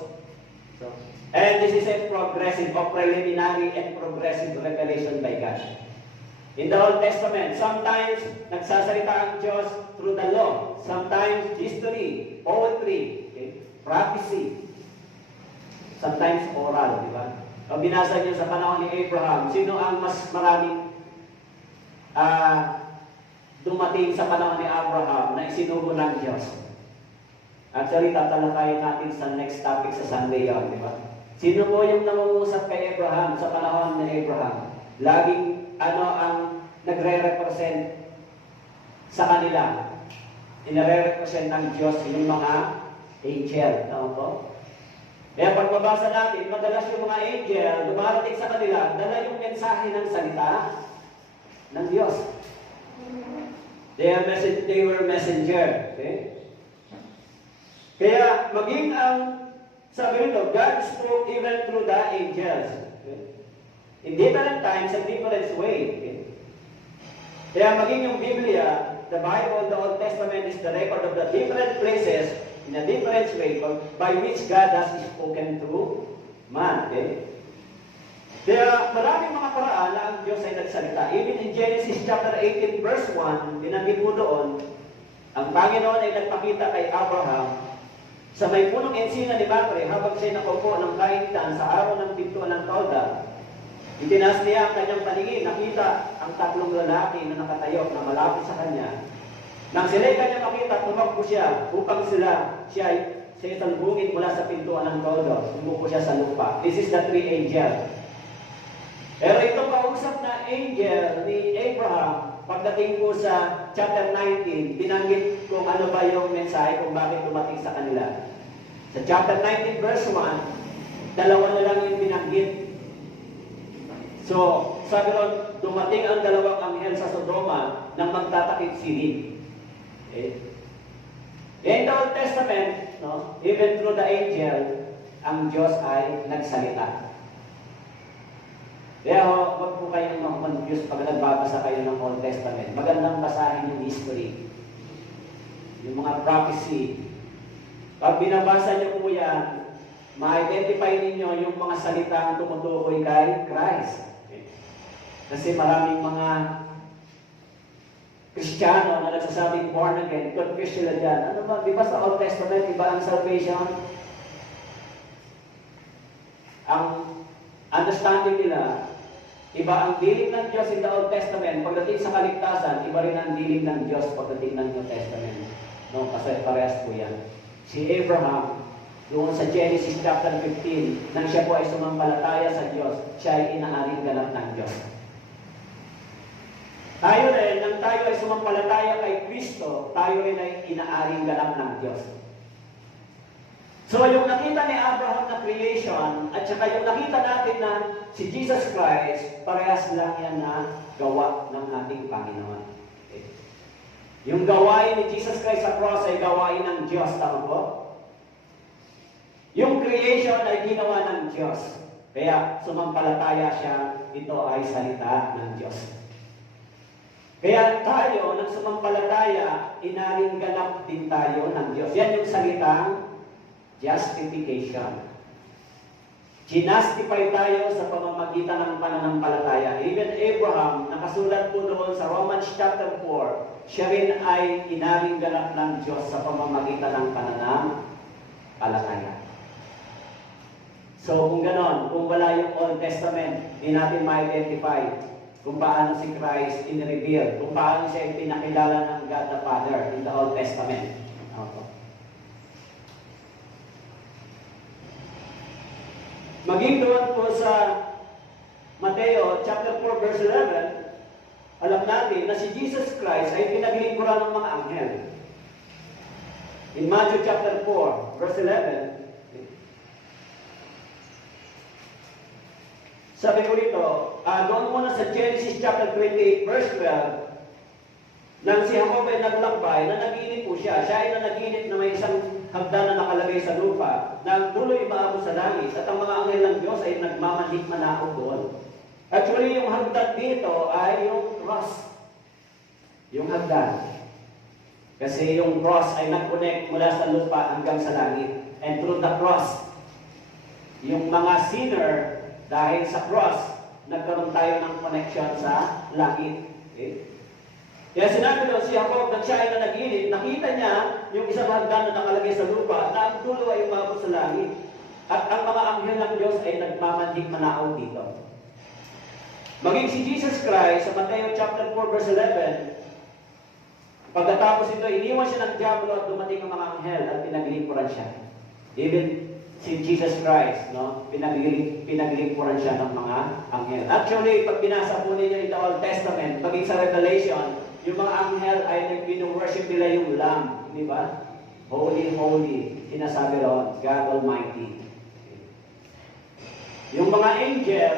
And this is a progressive or preliminary and progressive revelation by God. In the Old Testament, sometimes nagsasalita ang Diyos through the law. Sometimes history, poetry, prophecy. Sometimes oral, di ba? O binasa niyo sa panahon ni Abraham, sino ang mas maraming dumating sa panahon ni Abraham na isinugo ng Diyos? Actually, tatalakayin natin sa next topic sa Sunday yun, di ba? Sino po yung nangungusap kay Abraham sa panahon ni Abraham? Laging ang nagre-represent sa kanila? Inare-represent ng Diyos yung mga angel. Tama po? Kaya pag mabasa natin, madalas yung mga angel, dumarating sa kanila, dala yung mensahe ng salita ng Diyos. They were messenger. Okay? Kaya maging ang sabi nito, God spoke even through the angels. Okay? In different times and different way. Okay? Kaya maging yung Biblia, the Bible, the Old Testament is the record of the different places in a different way by which God has spoken through man. Okay? Kaya maraming mga paraan na ang Diyos ay nagsalita. Even in Genesis chapter 18 verse 1, binanggit mo doon, ang Panginoon ay nagpakita kay Abraham sa may punong ensina ni Mamre habang siya nakaupo ng kaintan sa araw ng pintuan ng Kauda. Itinaas niya ang kanyang paningin, nakita ang tatlong lalaki na nakatayo na malapit sa kanya. Nang sila'y kanya makita, tumakbo siya upang siya ay salbungin mula sa pintuan ng Kauda. Tumupo siya sa lupa. This is the three angels. Pero itong kausap na angel ni Abraham, pagdating po sa chapter 19, binanggit kung ano ba yung mensahe kung bakit dumating sa kanila. Sa chapter 19 verse 1, dalawa na lang yung binanggit. So, sabi ron, dumating ang dalawang anghel sa Sodoma nang magtatakip sirip. Okay? In the Old Testament, no, even through the angel, ang Diyos ay nagsalita. Kaya wag po kayong mag-confuse pag nagbabasa kayo ng Old Testament. Magandang basahin yung history. Yung mga prophecy. Pag binabasa niyo po yan, ma-identify ninyo yung mga salitang tumutukoy kay Christ. Okay. Kasi maraming mga Kristiyano na nagsasabing born again, confused sila dyan. Ano ba? Di ba sa Old Testament, iba ang salvation? Ang understanding nila, iba ang dilim ng Diyos in the Old Testament, pagdating sa kaligtasan, iba rin ang dilim ng Diyos pagdating ng New Testament. No, kasi parehas po yan. Si Abraham, doon sa Genesis chapter 15, nang siya po ay sumampalataya sa Diyos, siya ay inaaring ganap ng Diyos. Tayo rin, nang tayo ay sumampalataya kay Kristo, tayo rin ay inaaring ganap ng Diyos. So, yung nakita ni Abraham na creation, at saka yung nakita natin na si Jesus Christ, parehas lang yan na gawa ng ating Panginoon. Okay. Yung gawain ni Jesus Christ sa cross ay gawain ng Diyos, tama po? Yung creation ay ginawa ng Diyos. Kaya sumampalataya siya, ito ay salita ng Diyos. Kaya tayo, nang sumampalataya, inaring ganap din tayo ng Diyos. Yan yung salitang justification. Ginastify tayo sa pamamagitan ng pananampalataya. Even Abraham, nakasulat po doon sa Romans chapter 4, siya rin ay inaring ganap ng Diyos sa pamamagitan ng pananampalataya. So kung ganon, kung wala yung Old Testament, hindi natin ma-identify kung paano si Christ in-reveal, kung paano siya ipinakilala ng God the Father in the Old Testament. Okay. Maging doon po sa Mateo chapter 4 verse 11, alam natin na si Jesus Christ ay pinaglingkuran ng mga anghel. In Matthew chapter 4 verse 11, sabi ko dito, doon muna sa Genesis chapter 28 verse 12, nang si Jacob ay naglakbay, na naginip po siya. Siya ay nanaginip na may isang hagdan na nakalagay sa lupa, na ang dulo ay maabot sa langit, at ang mga anghel ng Diyos ay nagmamanhik manakot doon. Actually, yung hagdan dito ay yung cross. Yung hagdan. Kasi yung cross ay nag-connect mula sa lupa hanggang sa langit. And through the cross, yung mga sinner, dahil sa cross, nagkaroon tayo ng connection sa langit. Okay? Kaya sinabi doon si Jacob, nang siya ay nanaginip, nakita niya yung isang hagdan na nakalagay sa lupa, na ang dulo ay umabot sa langit. At ang mga anghel ng Diyos ay nagmamanhik manakaw dito. Maging si Jesus Christ, sa Mateo chapter 4 verse 11, pagkatapos ito, iniwan siya ng diablo at dumating ang mga anghel at pinaglingkuran siya. Even si Jesus Christ, no? Pinaglingkuran siya ng mga anghel. Actually, pag binasa po ninyo in the Old Testament, maging sa Revelation, yung mga anghel ay nag-worship nila yung Lamb, di ba? Holy, holy, sinasabi ron, God Almighty. Yung mga angel,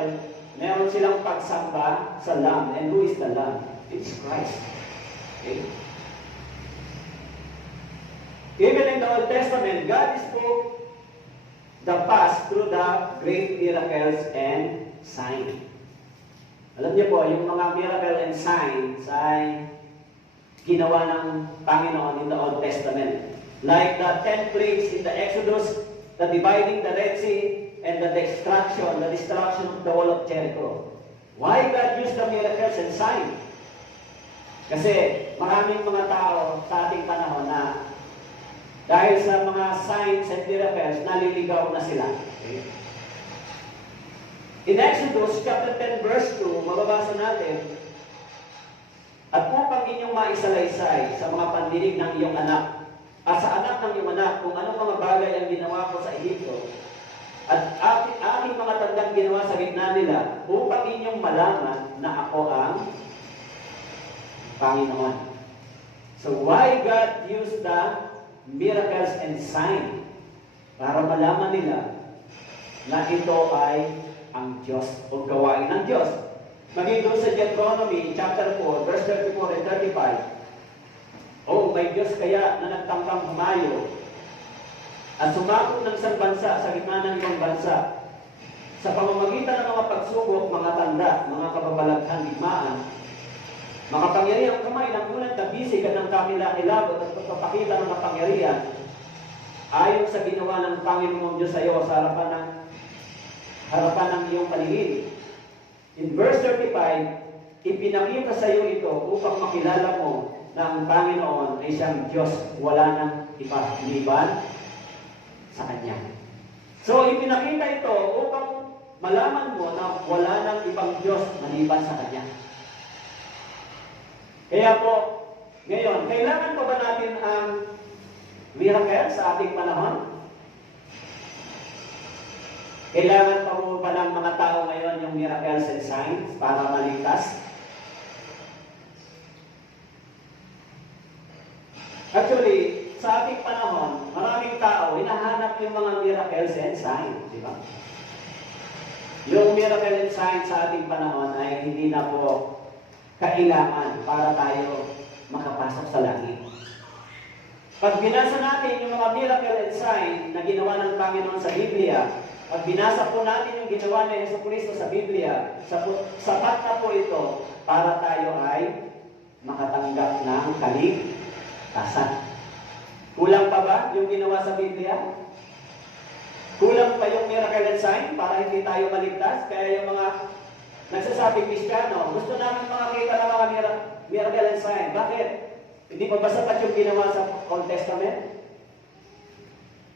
meron silang pagsamba sa Lamb. And who is the Lamb? It's Christ. Okay? Even in the Old Testament, God spoke the past through the great miracles and signs. Alam niyo po, yung mga miracle and signs ay ginawa ng Panginoon in the Old Testament. Like the 10 plagues in the Exodus, the dividing the Red Sea, and the destruction of the wall of Jericho. Why God used the miracles and signs? Kasi maraming mga tao sa ating panahon na dahil sa mga signs and miracles, naliligaw na sila. Okay? In Exodus chapter 10 verse 2, mababasa natin, at upang inyong maisalaysay sa mga pandinig ng iyong anak, sa anak ng iyong anak, kung anong mga bagay ang ginawa ko sa Ehipto, at aking mga tandang ginawa sa gitna nila, upang inyong malaman na ako ang Panginoon. So why God used the miracles and signs? Para malaman nila na ito ay ang Diyos o gawain ng Diyos. Maging doon sa Deuteronomy chapter 4, verse 34 and 35. Oh, may Diyos kaya na nagtangkang humayo at sumakop ng isang bansa sa gitna ng ibang bansa sa pamamagitan ng mga pagsubok, mga tanda, mga kababalaghan, digmaan, makapangyarihang kamay ng unang tabisig at ng kakilakilabot at pagpapakita ng kapangyarihan ayon sa ginawa ng Panginoong Diyos sa iyo sa harapan ng iyong paligid. In verse 35, ipinakita sa iyo ito upang makilala mo na ang Panginoon ay siyang Diyos, wala nang iba liban sa Kanya. So, ipinakita ito upang malaman mo na wala nang ibang Diyos maliban sa Kanya. Kaya po, ngayon, kailangan pa ba natin ang miracle sa ating panahon? Kailangan pa mo ba ng mga tao ngayon yung miracles and signs para maligtas? Actually, sa ating panahon, maraming tao, hinahanap yung mga miracles and signs, di ba? Yung miracle and signs sa ating panahon ay hindi na po kailangan para tayo makapasok sa langit. Pag binasa natin yung mga miracle and sign na ginawa ng Panginoon sa Biblia, pag binasa po natin yung ginawa ni Jesucristo sa Biblia, sapat na po ito para tayo ay makatanggap ng kaligtasan. Kulang pa ba yung ginawa sa Biblia? Kulang pa yung miracle and sign para hindi tayo maligtas? Kaya yung mga nagsasabing Kristiyano, gusto namin makakita ng mga miracle and sign. Bakit? Hindi pa ba sapat yung ginawa sa Old Testament?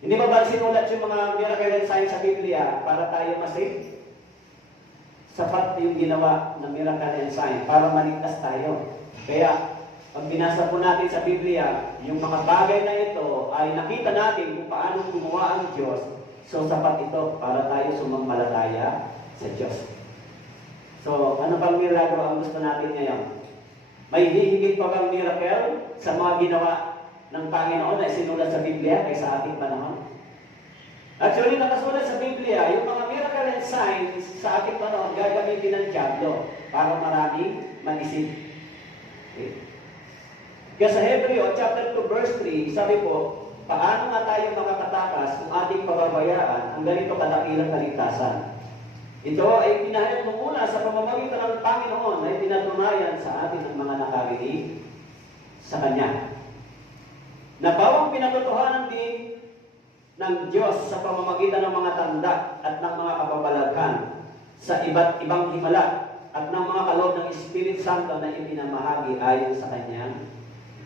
Hindi ba sinulat yung mga miracle and signs sa Biblia para tayo masave? Sapat yung ginawa ng miracle and sign para maligtas tayo. Kaya, pag binasa po natin sa Biblia, yung mga bagay na ito ay nakita natin kung paano gumawa ang Diyos. So, sapat ito para tayo sumamalataya sa Diyos. So, ano bang milagro ang gusto natin ngayon? May hihigit pa bang miracle sa mga ginawa ng Panginoon na sinulat sa Biblia kaysa ating panahon? Actually, nakasulat sa Biblia, yung mga miracle and signs sa ating panahon, gagamitin ng diablo para maraming mag-isip. Okay? Kaya sa Hebreo, chapter 2, verse 3, sabi po, paano nga tayo makakatakas kung ating pababayaan ang ganito kadakilang kaligtasan? Ito ay pinahayag nung una sa pamamagitan ng Panginoon ay pinatunayan sa atin ng mga nakarinig sa Kanya. Na bawang pinatotohanan din ng Diyos sa pamamagitan ng mga tanda at ng mga kababalaghan sa iba't ibang himala at ng mga kaloob ng Espiritu Santo na ipinamahagi ayon sa Kanyang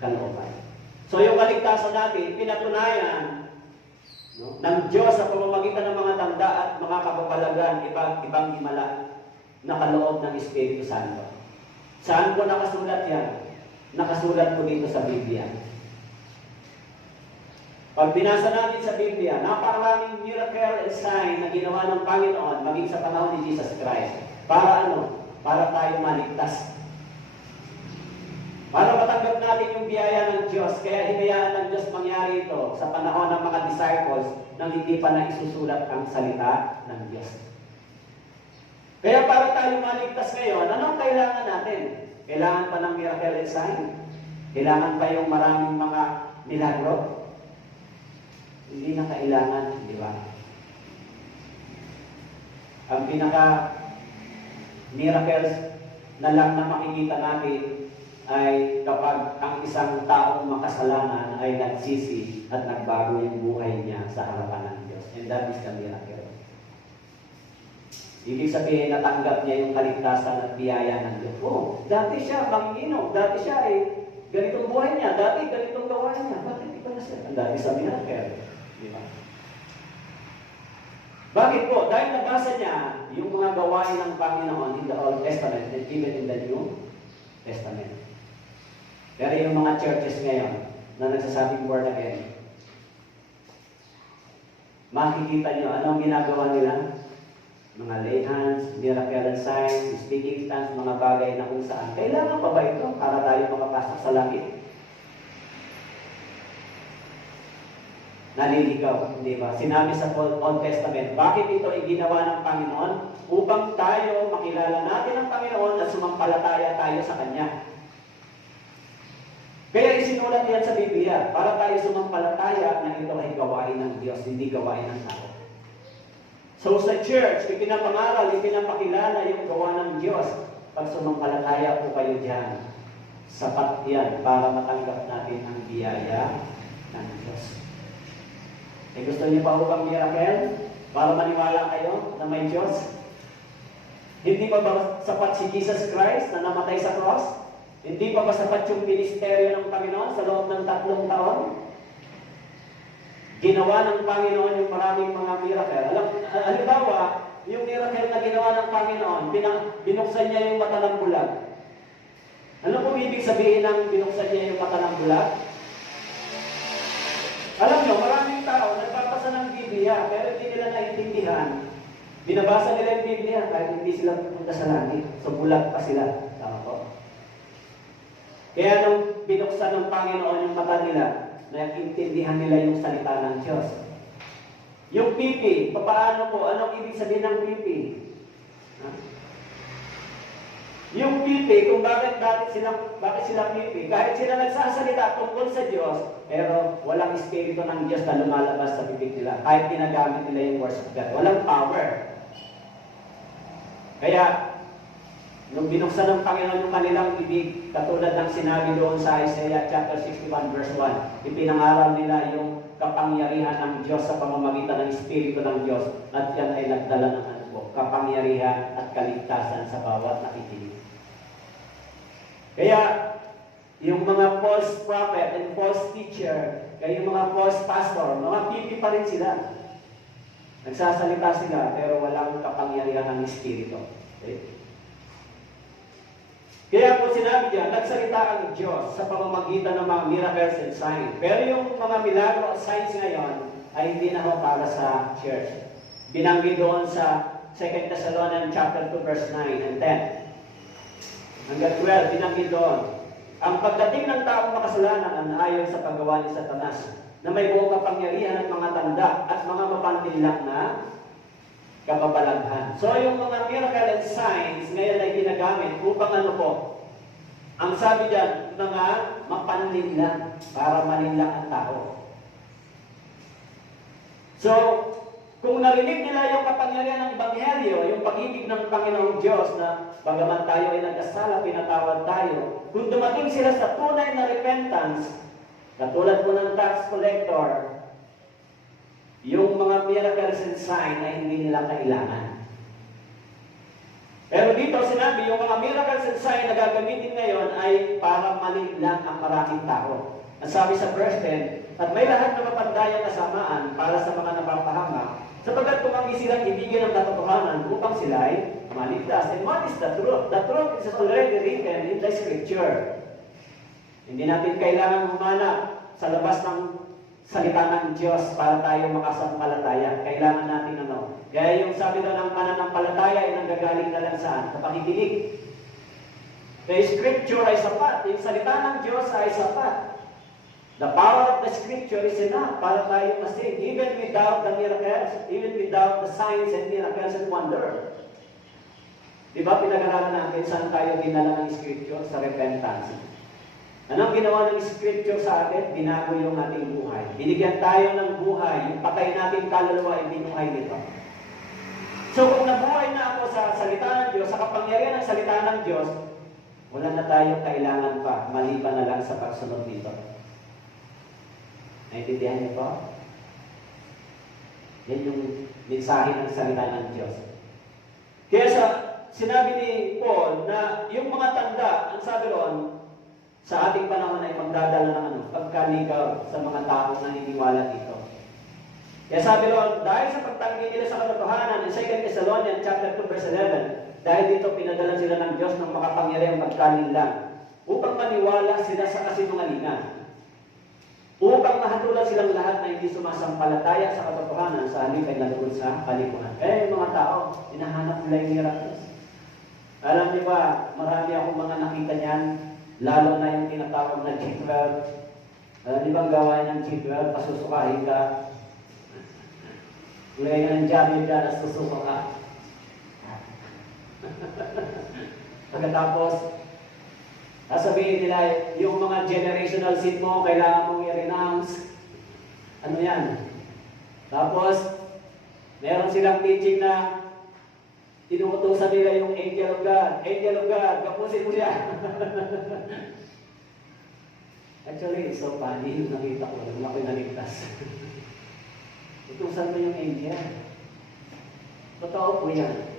kalooban. So yung kaligtasan natin, pinatunayan ng Diyos sa pamamagitan ng mga tanda at mga kababalaghan, ibang himala na kaloob ng Espiritu Santo. Saan po nakasulat yan? Nakasulat po dito sa Biblia. Pag binasa natin sa Biblia, napakaraming miracle and sign na ginawa ng Panginoon maging sa panahon ni Jesus Christ. Para ano? Para tayo maligtas. Para matanggap natin yung biyaya ng Diyos, kaya hinayaan ng Diyos mangyari ito sa panahon ng mga disciples nang hindi pa na isusulat ang salita ng Diyos. Kaya para tayo maligtas ngayon, anong kailangan natin? Kailangan pa ng miracle and sign? Kailangan pa yung maraming mga milagro? Hindi na kailangan, di ba? Ang pinaka miracles na lang na makikita natin ay kapag ang isang taong makasalanan ay nagsisi at nagbago yung buhay niya sa harapan ng Diyos. And that is the miracle. Ibig sabihin, natanggap niya yung kaligtasan at biyaya ng Diyos. Oh, dati siya manginginom, dati siya ay ganitong buhay niya, dati ganitong gawain niya. Bakit di pa na siya? Ang dati sa miracle. Di ba? Bakit po? Dahil nabasa niya yung mga gawain ng Panginoon in the Old Testament and even in the New Testament. Pero yung mga churches ngayon na nagsasabing born again, makikita nyo anong ginagawa nila? Mga lay hands, miracle and signs, speaking tongues, mga bagay na kung saan. Kailangan pa ba ito para tayo makapasok sa langit? Naliligaw, di ba? Sinabi sa Old Testament, bakit ito ay ginawa ng Panginoon? Upang tayo makilala natin ang Panginoon at sumampalataya tayo sa Kanya. Kaya isinulat yan sa Biblia, para tayo sumampalataya na ito ay gawain ng Diyos, hindi gawain ng tao. So sa church, ipinapangaral, ipinapakilala yung gawa ng Diyos. Pag sumampalataya po kayo dyan, sapat yan para matanggap natin ang biyaya ng Diyos. Eh gusto niyo pa bang miracle? Para maniwala kayo na may Diyos? Hindi pa ba sapat si Jesus Christ na namatay sa cross? Hindi pa ba sapat yung ministeryo ng Panginoon sa loob ng 3 taon? Ginawa ng Panginoon yung maraming mga miracle. Halimbawa, yung miracle na ginawa ng Panginoon, binuksan niya yung mata ng bulag. Ano po ibig sabihin ng binuksan niya yung mata ng bulag? Alam nyo, maraming tao nagbabasa ng Biblia, pero hindi nila naiintindihan. Binabasa nila yung Biblia kahit hindi sila pupunta sa langit. So bulag pa sila. Tama po? Kaya nung binuksan ng Panginoon yung mata nila, naiintindihan nila yung salita ng Diyos. Yung pipi, paano po? Anong ibig sabihin ng pipi? Yung pipi, kung bakit sila pipi, kahit sila nagsasalita tungkol sa Diyos, pero walang espiritu ng Diyos na lumalabas sa bibig nila, kahit ginagamit nila yung words of God. Walang power. Kaya, nung binuksan ng Panginoon yung kanilang bibig, katulad ng sinabi doon sa Isaiah chapter 61 verse 1, ipinangaral nila yung kapangyarihan ng Diyos sa pamamagitan ng Espiritu ng Diyos, at yan ay nagdala ng kapangyarihan at kaligtasan sa bawat nakikinig. Kaya, yung mga false prophet and false teacher, kaya yung mga false pastor, mga pipi pa rin sila. Nagsasalita sila, pero walang kapangyarihan ng Espiritu. Okay? Kaya po sinabi diyan, nagsalita ang Diyos sa pamamagitan ng mga miracles and signs. Pero yung mga milagro at signs ngayon ay hindi na ho para sa church. Binanggit doon sa 2 Thessalonians chapter 2 verse 9 and 10. Hanggang 12, binanggit doon. Ang pagdating ng taong makasalanan ang ayon sa paggawa ni Satanas, na may buong kapangyarihan at mga tanda at mga mapantilak na kababalaghan. So yung mga miracle and signs ngayon ay ginagamit upang ano po? Ang sabi diyan, mga mapanlinlang para malinlang ang tao. So, kung narinig nila yung kapangyarihan ng Ebanghelyo, yung pag-ibig ng Panginoong Diyos na bagaman tayo ay nagkasala, pinatawad tayo, kung dumating sila sa tunay na repentance, katulad po ng tax collector, yung mga miracles and signs ay hindi nila kailangan. Pero dito sinabi, yung mga miracles and signs na gagamitin ngayon ay para malinlang ang maraming tao. Ang sabi sa verse 10, at may lahat na mapandayang kasamaan para sa mga napapahamak, sapagkat tumanggi silang ibigin ang katotohanan upang sila ay maligtas. And what is the truth? The truth is already written in the Scripture. Hindi natin kailangan humanap sa labas ng salita ng Diyos para tayo makasampalataya. Kailangan natin ano. Kaya yung sabi daw ng pananampalataya ay nanggagaling na lang saan? Sa pakikinig. The Scripture ay sapat. Yung salita ng Diyos ay sapat. The power of the Scripture is enough para tayo masave. Even without the miracles, even without the signs and miracles and wonder. Diba pinag-aralan natin saan tayo dinala ng Scripture? Sa repentance. Anong ginawa ng Scripture sa atin? Binago yung ating buhay. Binigyan tayo ng buhay. Yung patay natin kaluluwa ay binuhay nito. So kung nabuhay na ako sa salita ng Diyos, sa kapangyarihan ng salita ng Diyos, Wala na tayong kailangan pa, maliban na lang sa pagsunod dito. Naintindihan niyo po? Yan yung mensahe ng salita ng Diyos. Kaya sinabi ni Paul na yung mga tanda, ang sabi roon, sa ating panahon ay magdadala ng pagkaligaw sa mga taong naniniwala dito. Kaya sabi roon, dahil sa pagtanggi nila sa katotohanan, in 2 Thessalonians chapter 2 verse 11, dahil dito pinadala sila ng Diyos ng makapangyarihang pagkalinlang upang maniwala sila sa kasinungalingan, upang mahatulan silang lahat na hindi sumasampalataya sa katotohanan sa halip ay nalugod sa kalikuan. Mga tao, hinahanap nila yung miracles. Alam niyo ba, marami akong mga nakita niyan, lalo na yung tinatawag na G12. Alam niyo ba ang gawain ng G12? Pasusukahin ka. Ulay ka ng jamming dyan, at susuka ka. Pagkatapos, sasabihin nila, yung mga generational sin mo, kailangan mong i-renounce. Ano yan? Tapos, meron silang teaching na tinuutusan nila yung angel of God. Angel of God, kapusin mo siya. Actually, it's so funny. Nakita ko, nung ako'y naligtas. Utusan mo yung angel. Totoo po yan.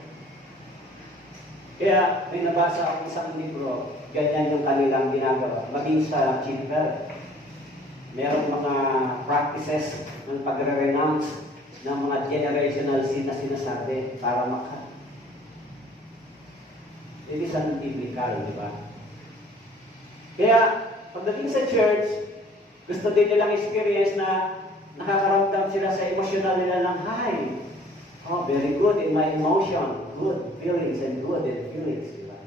Kaya, may nabasa akong isang libro, ganyan yung kanilang ginagawa. Maging sa Chipper, merong mga practices ng pagre-renounce ng mga generational sin na sinasabi para It is unbiblical, di ba? Kaya, pagdating sa church, gusto din nilang experience na nakakaramdam sila sa emotional nila ng high. Oh, very good in my emotion. Good feelings and good in feelings. Di ba?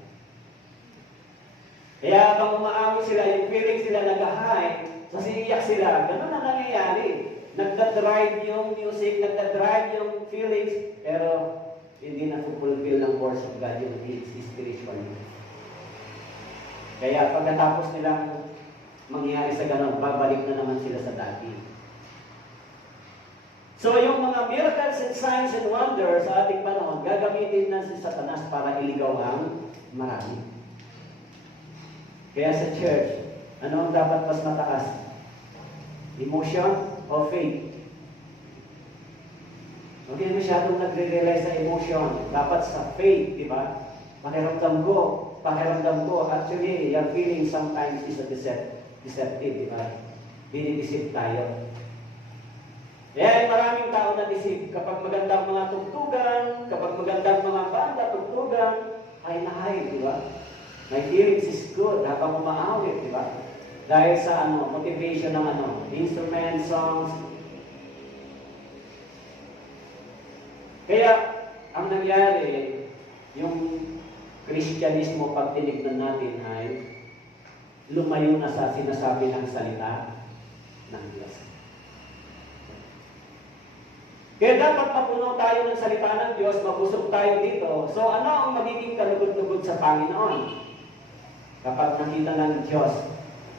Kaya pag umaawit sila, yung feelings sila nag-high, kasi iyak sila, ganun na nangyayari. Nagda-drive yung music, nagda-drive yung feelings, pero hindi na fulfill ng force of God yung needs spiritually. Kaya pagkatapos nilang mangyari sa ganun, babalik na naman sila sa dati. So yung mga miracles and signs and wonders sa ating panahon, gagamitin na si Satanas para iligaw ang marami. Kaya sa church, ano ang dapat mas mataas? Emotion o faith? Huwag kayo masyadong nagre-rely sa emotion. Dapat sa faith, di ba? Pakiramdam ko. Actually, your feeling sometimes is a deceptive, di ba? Dinidisip tayo. Kaya maraming tao na disip. Kapag magandang mga tugtugan, kapag magandang mga banda, tugtugan, ay nahay, di ba? My feelings is good habang umaawit, di ba? Dahil sa motivation ng instrument, songs. Kaya, ang nangyari, yung Kristyanismo pag tinignan natin ay lumayo na sa sinasabi ng salita ng Diyos. Kaya dapat mapuno tayo ng salita ng Diyos, mabusog tayo dito. So ano ang magiging kalugod-lugod sa Panginoon? Kapag nakita ng Diyos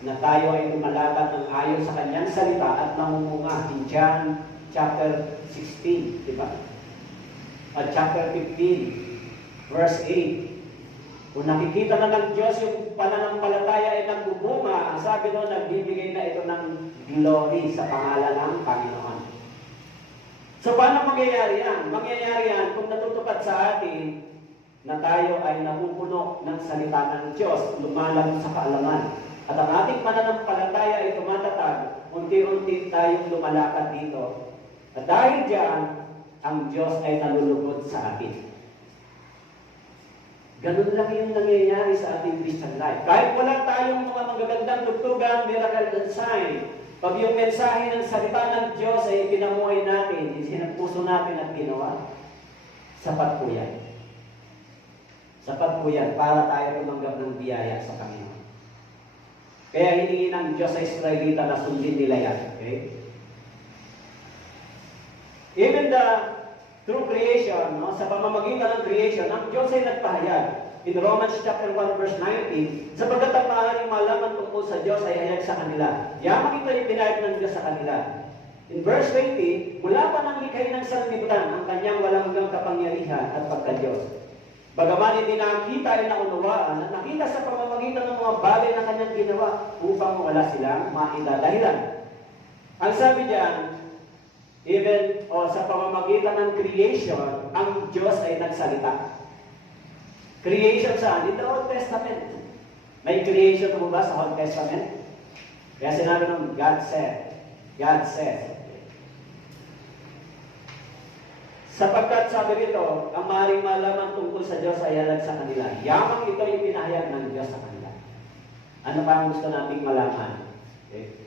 na tayo ay lumalaban ng ayon sa Kanyang salita at namumunga in John chapter 16, di ba? At chapter 15, verse 8. Kung nakikita na ng Diyos yung pananampalataya ay nagbubunga, ang sabi doon, nagbibigay na ito ng glory sa pangalan ng Panginoon. So paano mangyayari yan? Mangyayari yan kung natutupad sa atin na tayo ay napupuno ng salita ng Diyos, lumalang sa kaalaman. At ang ating pananampalataya ay tumatatag, unti-unti tayong lumalakad dito. At dahil diyan, ang Diyos ay nalulugod sa atin. Ganun lang yung nangyayari sa ating Christian life. Kahit wala tayong mga magagandang tugtugan, miracle and sign, pag yung mensahe ng salita ng Diyos ay pinamuhay natin, isinagpuso natin at ginawa, sapat po yan. Sapat po yan para tayo tumanggap ng biyaya sa Panginoon. Kaya hiningi ng Diyos sa Israelita na sundin nila yan. Okay? Even through creation, sa pamamagitan ng creation, ang Diyos ay nagpahayag. In Romans chapter 1 verse 19, sapagkat ang maaaring malaman tungkol sa Diyos ay hayag sa kanila. Yaman ito yung pinahayag ng Diyos sa kanila. In verse 20, mula pa nang likhay ng sanlibutan ang kanyang walang hanggang kapangyarihan at pagka-Diyos. Bagaman hindi nakita ay naunawaan at nakita sa pamamagitan ng mga bagay na kanyang ginawa upang wala silang maidadahilan. Ang sabi diyan, even sa pamamagitan ng creation, ang Diyos ay nagsalita. Creation saan? In the Old Testament. May creation mo ba sa Old Testament? Kaya sinabi ng God said. God said. Sapagkat sabi rito, ang maaaring malaman tungkol sa Diyos ay halag sa kanila. Yamang ito ay pinahayag ng Diyos sa kanila. Ano pa ang gusto nating malaman? Okay.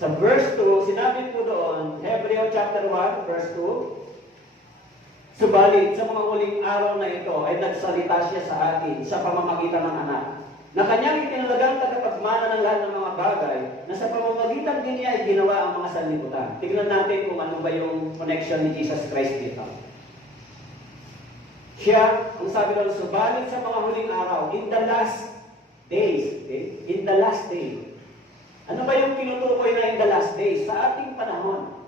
Sa verse 2, sinabi po doon, Hebreo chapter 1, verse 2, subalit sa mga huling araw na ito ay nagsalita siya sa atin sa pamamagitan ng anak, na kanyang itinalagang tagapagmana ng lahat ng mga bagay, na sa pamamagitan din niya ay ginawa ang mga sanlibutan. Tignan natin kung ano ba yung connection ni Jesus Christ dito. Siya, ang sabi doon, subalit sa mga huling araw, in the last days, okay? In the last day. Ano ba yung tinutukoy na in the last days? Sa ating panahon.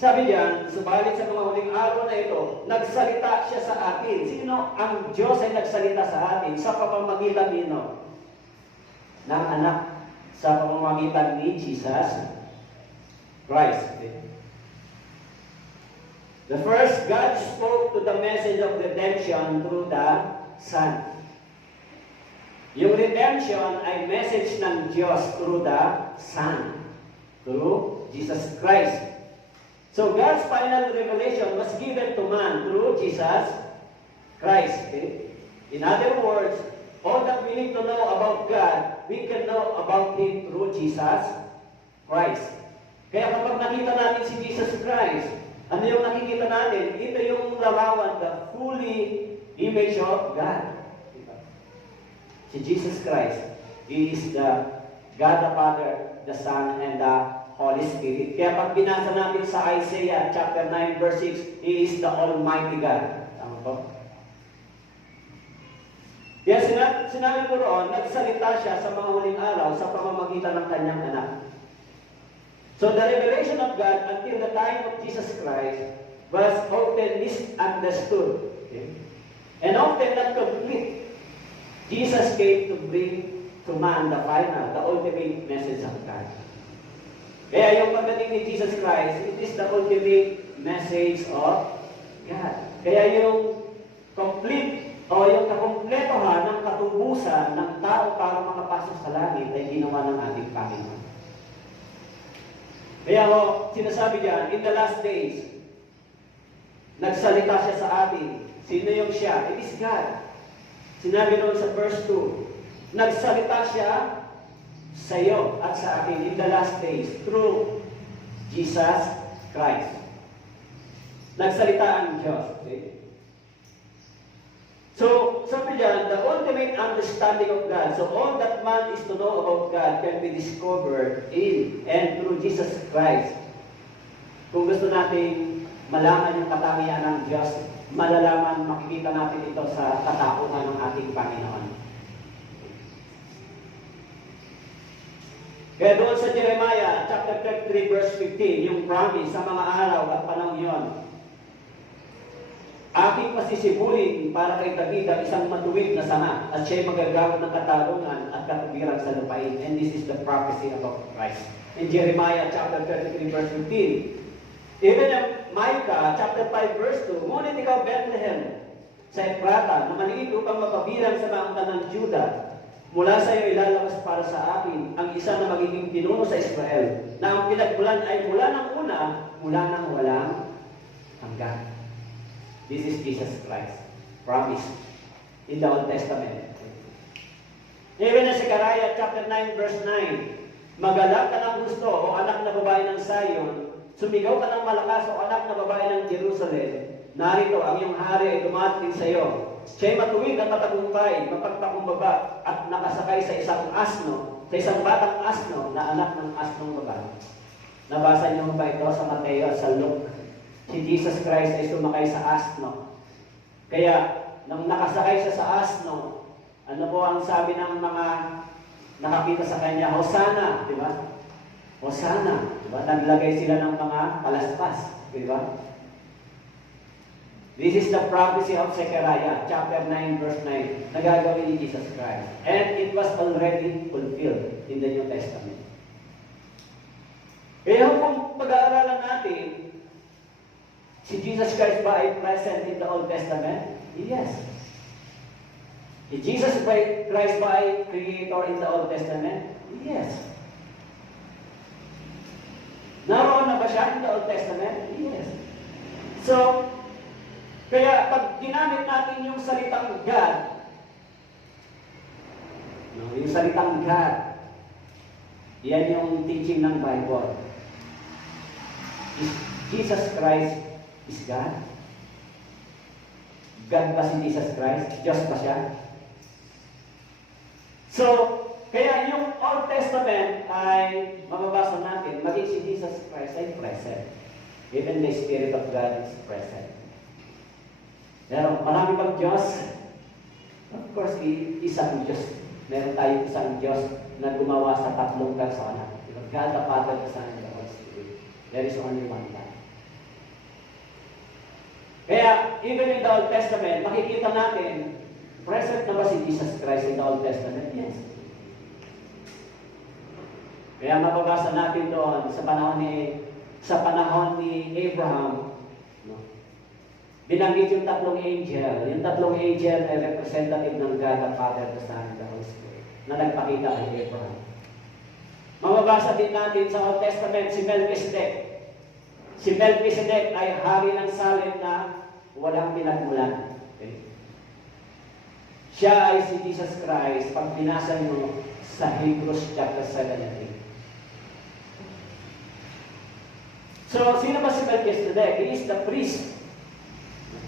Sabi diyan, subalit sa mga huling araw na ito, nagsalita siya sa atin. Sino? Ang Diyos ay nagsalita sa atin sa pamamagitan nino? Ng anak, sa pamamagitan ni Jesus Christ. The first, God spoke to the message of redemption through the Son. Yung redemption ay message ng Diyos through the Son, through Jesus Christ. So God's final revelation was given to man through Jesus Christ. Okay? In other words, all that we need to know about God, we can know about Him through Jesus Christ. Kaya kapag nakita natin si Jesus Christ, ano yung nakikita natin? Ito yung larawan, the fully image of God. Si Jesus Christ, He is the God the Father, the Son, and the Holy Spirit. Kaya pag binasa natin sa Isaiah chapter 9 verse 6, He is the Almighty God. Tama po? Kaya sinabi ko roon, nagsalita siya sa mga huling araw sa pamamagitan ng kanyang anak. So the revelation of God until the time of Jesus Christ was often misunderstood. Okay? And often not complete. Jesus came to bring to man the final, the ultimate message of God. Kaya yung pagdating ni Jesus Christ, it is the ultimate message of God. Kaya yung complete o yung kakumpletohan ng katubusan ng tao para makapasok sa langit ay ginawa ng ating Panginoon. Kaya sinasabi diyan, in the last days, nagsalita siya sa atin. Sino yung siya? It is God. Sinabi doon sa verse 2, nagsalita siya sa iyo at sa akin in the last days through Jesus Christ. Nagsalita ang Diyos. Okay? So, sabi diyan, the ultimate understanding of God. So, all that man is to know about God can be discovered in and through Jesus Christ. Kung gusto nating malaman yung katangian ng Diyos, malalaman, makikita natin ito sa katauhan ng ating Panginoon. Kaya doon sa Jeremiah chapter 33 verse 15, yung promise sa mga araw at panahon yon, aking pasisibulin para kay David ang isang matuwid na sanga at siya'y magagamit ng katarungan at katuwiran sa lupain. And this is the prophecy about Christ. In Jeremiah chapter 33 verse 15. Even in Micah chapter 5 verse 2, ngunit ikaw Bethlehem sa Ephrata na maliit upang mapabilang sa mga ng Judah, mula sa iyo ilalabas para sa akin ang isa na magiging pinuno sa Israel, na ang pinagmulan ay mula ng una, mula ng walang hanggan. This is Jesus Christ, promised in the Old Testament. Even in Zechariah chapter 9 verse 9, magalak ka ng gusto o anak na babae ng Zion, sumigaw ka ng malakas o anak na babae ng Jerusalem, narito ang iyong hari ay dumating sa iyo. Siya'y matuwid at matagumpay, mapagpakumbaba at nakasakay sa isang asno, sa isang batang asno na anak ng asnong babae. Nabasa niyo ba ito sa Mateo at sa Luke? Si Jesus Christ ay sumakay sa asno. Kaya, nang nakasakay siya sa asno, ano po ang sabi ng mga nakakita sa kanya? Hosanna, di ba? Hosanna, di ba? Naglagay sila ng mga palaspas, di ba? This is the prophecy of Zechariah, chapter 9, verse 9, na gagawin ni Jesus Christ. And it was already fulfilled in the New Testament. Kaya kung pag-aaralan natin, si Jesus Christ ba ay present in the Old Testament? Yes. Si Jesus Christ ba ay creator in the Old Testament? Yes. Naroon na ba siya in the Old Testament? Yes. So, kaya pag ginamit natin yung salitang God, yung salitang God, yan yung teaching ng Bible. Is Jesus Christ is God? God ba si Jesus Christ? Diyos ba siya? So, kaya yung Old Testament ay mababasa natin, maging si Jesus Christ ay present. Even the Spirit of God is present. Pero marami bang Diyos? Of course, isang Diyos. Meron tayong isang Diyos na gumawa sa tatlong persona. God the Father, the Son, and the Holy Spirit. There is only one God. Kaya, even in the Old Testament, makikita natin, present na ba si Jesus Christ in the Old Testament? Yes. Kaya mababasa natin doon sa panahon ni Abraham, binanggit yung tatlong angel. Yung tatlong angel ay representative ng God the Father, the Son, and the Holy Spirit na nagpakita kay Abraham. Mababasa din natin sa Old Testament si Melchizedek. Si Melchizedek ay hari ng Salem na walang pinagmulan. Okay? Siya ay si Jesus Christ pag binasa nyo sa Hebrews chapter 7 and 8. So, sino ba si Melchizedek? He is the priest.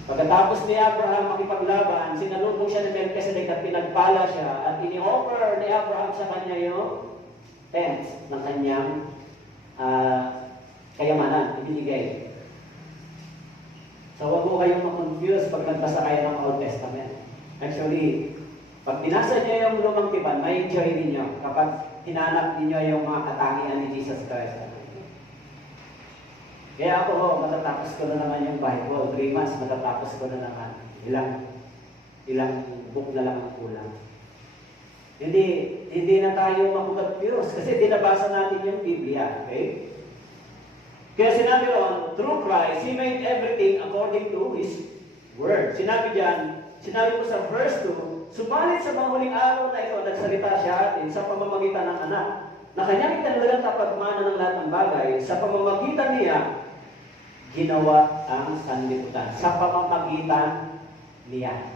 Pagkatapos ni Abraham makipaglaban, sinalubong siya ni Melchizedek at pinagpala siya at ini-offer ni Abraham sa kanya yung tenth ng kanyang kayamanan, ibinigay. So huwag mo kayong ma-confuse pag nagbasa kayo ng Old Testament. Actually, pag binasa niyo yung lumang tipan, may enjoy ninyo kapag hinanap ninyo yung mga katangian ni Jesus Christ. Kaya ako, matatapos ko na naman yung Bible. 3 months, matatapos ko na naman. Ilang book na lang ang kulang. Hindi na tayo makukonfuse kasi dinabasa natin yung Biblia. Okay? Kaya sinabi ron, through Christ, He made everything according to His Word. Sinabi ko sa verse 2, subalit sa panghuling araw na ito, nagsalita siya atin sa pamamagitan ng anak, na kanyang itanlagang kapagmana ng lahat ng bagay, sa pamamagitan niya, ginawa ang sanlibutan. Sa pamamagitan niya.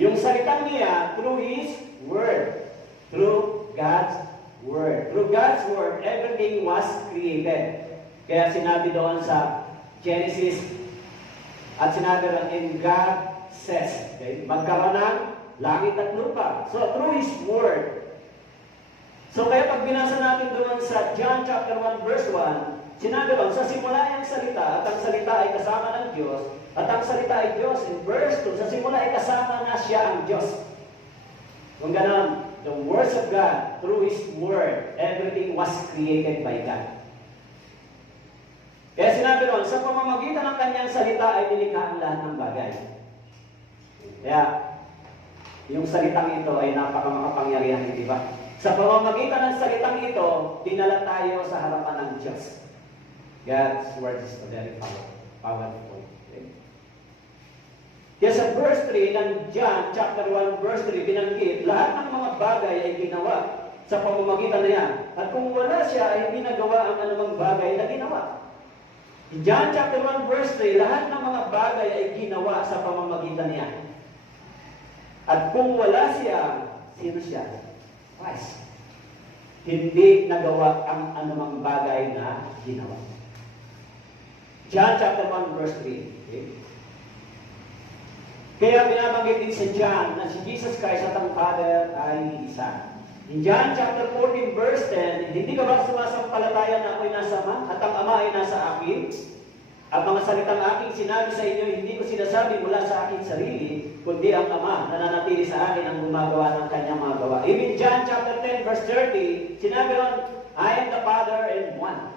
Yung salitang niya, through His Word. Through God's Word. Through God's Word, everything was created. Kaya sinabi doon sa Genesis, at sinabi doon, in God says, okay, magkaroon ng langit at lupa. So, through His Word. So, kaya pag binasa natin doon sa John chapter 1 verse 1, sinabi doon, sa simula ay ang salita, at ang salita ay kasama ng Diyos, at ang salita ay Diyos. In verse 2, sa simula ay kasama na siya ang Diyos. Kung ganon, the words of God, through His Word, everything was created by God. Kaya sinabi doon, sa pamamagitan ng kanyang salita ay nilikha ang lahat ng bagay. Kaya, yung salitang ito ay napakamakapangyarihan, di ba? Sa pamamagitan ng salitang ito, dinala tayo sa harapan ng Diyos. God's Word is very powerful. Okay? Kaya sa verse 3 ng John, chapter 1, verse 3, binanggit, lahat ng mga bagay ay ginawa sa pamamagitan na yan. At kung wala siya, ay hindi nagawa ang anumang bagay na ginawa. In John chapter 1, verse 3, lahat ng mga bagay ay ginawa sa pamamagitan niya. At kung wala siya, sino siya? Christ. Hindi nagawa ang anumang bagay na ginawa. John chapter 1 verse 3. Okay? Kaya binabanggit din sa John na si Jesus Christ at ang Father ay isa. In John chapter 14 verse 10, hindi ka ba sumasampalataya na ako'y nasa Ama at ang Ama ay nasa akin? Ang mga salitang aking sinabi sa inyo, hindi ko sinasabi mula sa aking sarili, kundi ang Ama na nanatili sa akin ang gumagawa ng kanyang mga gawa. Even John chapter 10 verse 30, sinabi ron, I am the Father and one.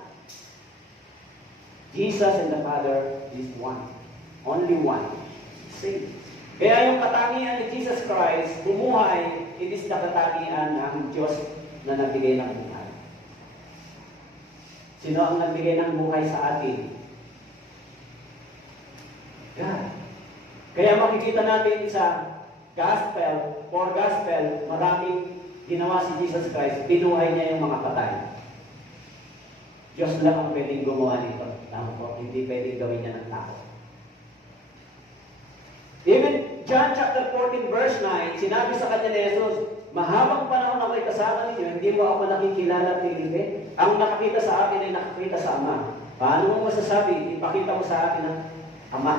Jesus and the Father is one. Only one. Same. Kaya yung katangian ni Jesus Christ, bumuhay, it is the katangian ng Diyos na nagbigay ng buhay. Sino ang nagbigay ng buhay sa atin? God. Kaya makikita natin sa gospel, maraming ginawa si Jesus Christ, binuhay niya yung mga patay. Diyos lang ang pwedeng gumawa nito. Tama po, hindi pwedeng gawin niya ng tao. Even John chapter 14 verse 9, sinabi sa kanya ni Jesus, mahabang panahon ako'y kasama ninyo, hindi mo ako nakikilala, Felipe. Ang nakakita sa akin ay nakakita sa Ama. Paano mo masasabi, ipakita mo sa akin ang Ama?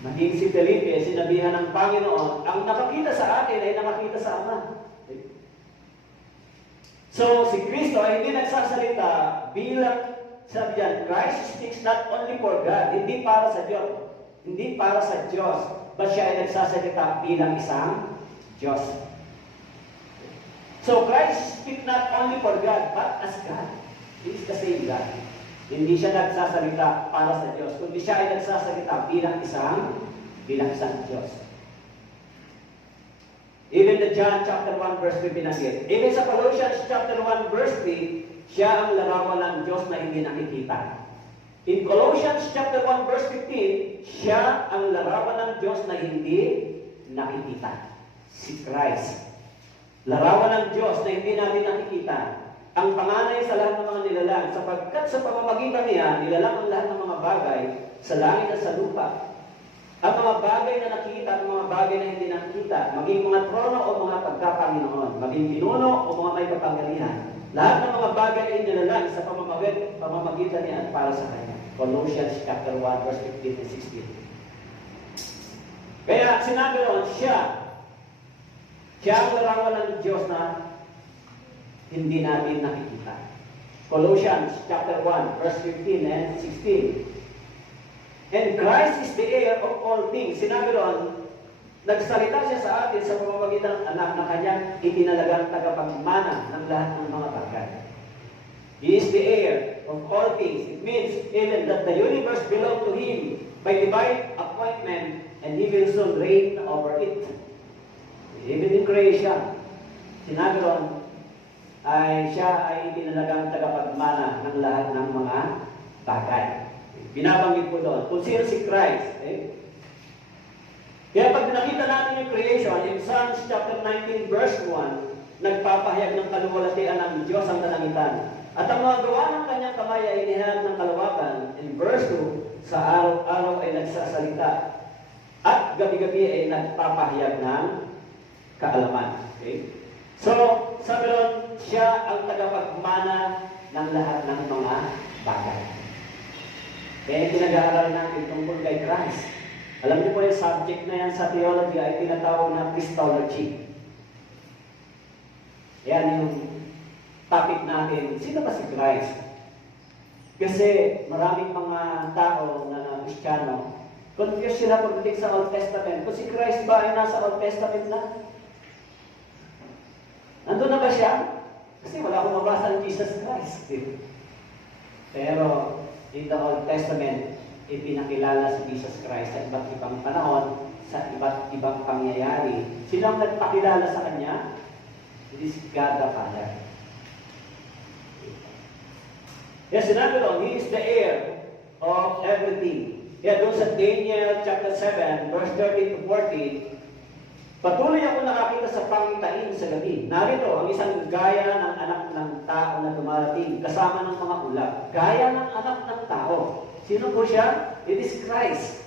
Maging si Felipe, sinabihan ng Panginoon, ang nakakita sa akin ay nakakita sa Ama. So, si Kristo ay hindi nagsasalita bilang, sabi diyan, Christ speaks not only for God, hindi para sa Diyos. Hindi para sa Diyos, but siya ay nagsasalita bilang isang Diyos. So, Christ speaks not only for God, but as God. He is the same God. Hindi siya nagsasalita para sa Diyos, kundi siya ay nagsasalita bilang isang Diyos. Even the John chapter 1 verse 3 binanggit. Even sa Colossians chapter 1 verse 3, siya ang larawan ng Diyos na hindi nakikita. In Colossians chapter 1 verse 15, siya ang larawan ng Diyos na hindi nakikita. Si Christ. Larawan ng Diyos na hindi natin nakikita. Ang panganay sa lahat ng mga nilalang, sapagkat sa pamamagitan niya, nilalang ang lahat ng mga bagay sa langit at sa lupa. Ang mga bagay na nakikita at mga bagay na hindi nakikita, maging mga trono o mga pagkapanginoon, maging pinuno o mga may kapangyarihan. Lahat ng mga bagay ay nilalang sa pamamagitan niya at para sa Kanya. Colossians chapter 1, verse 15 and 16. Kaya sinabi ron, siya ang larawan ng Diyos na hindi natin nakikita. Colossians chapter 1, verse 15 and 16. And Christ is the heir of all things. Sinabi ron, nagsalita siya sa atin sa pamamagitan ng anak na kanyang itinalagang tagapagmana ng lahat ng mga bagay. He is the heir of all things. It means even that the universe belongs to Him by divine appointment, and He will soon reign over it. Even in creation, sinabi ron, siya ay itinalagang tagapagmana ng lahat ng mga bagay. Binabanggit po doon. Kung sino si Christ. Kaya pag nakita natin yung creation, in Psalms chapter 19 verse 1, nagpapahayag ng kaluwalhatian ng Diyos ang kalangitan. At ang mga gawa ng kanyang kamay ay inihanap ng kalawakan. In verse 2, sa araw-araw ay nagsasalita. At gabi-gabi ay nagpapahayag ng kaalaman. Okay? So, sabi ron, siya ang tagapagmana ng lahat ng mga bagay. Kaya pinag-aaral natin tungkol kay Christ. Alam niyo po yung subject na yan sa theology ay tinatawag na Christology. Yan yung topic natin. Sino ba si Christ? Kasi maraming mga tao na Kristiyano, confused sila pagdating sa Old Testament. Kung si Christ ba ay nasa Old Testament na? Nandun na ba siya? Kasi wala akong mabasa ng Jesus Christ. Pero in the Old Testament, ipinakilala si Jesus Christ sa iba't ibang panahon, sa iba't ibang pangyayari. Sino ang nagpakilala sa Kanya? It is God the Father. Yes, sinabi ron, He is the heir of everything. Kaya doon sa Daniel chapter 7, verse 13 to 14, patuloy ako nakakita sa pangitain sa gabi. Narito ang isang gaya ng anak ng tao na dumarating kasama ng mga ulap. Gaya ng anak ng tao. Sino po siya? It is Christ.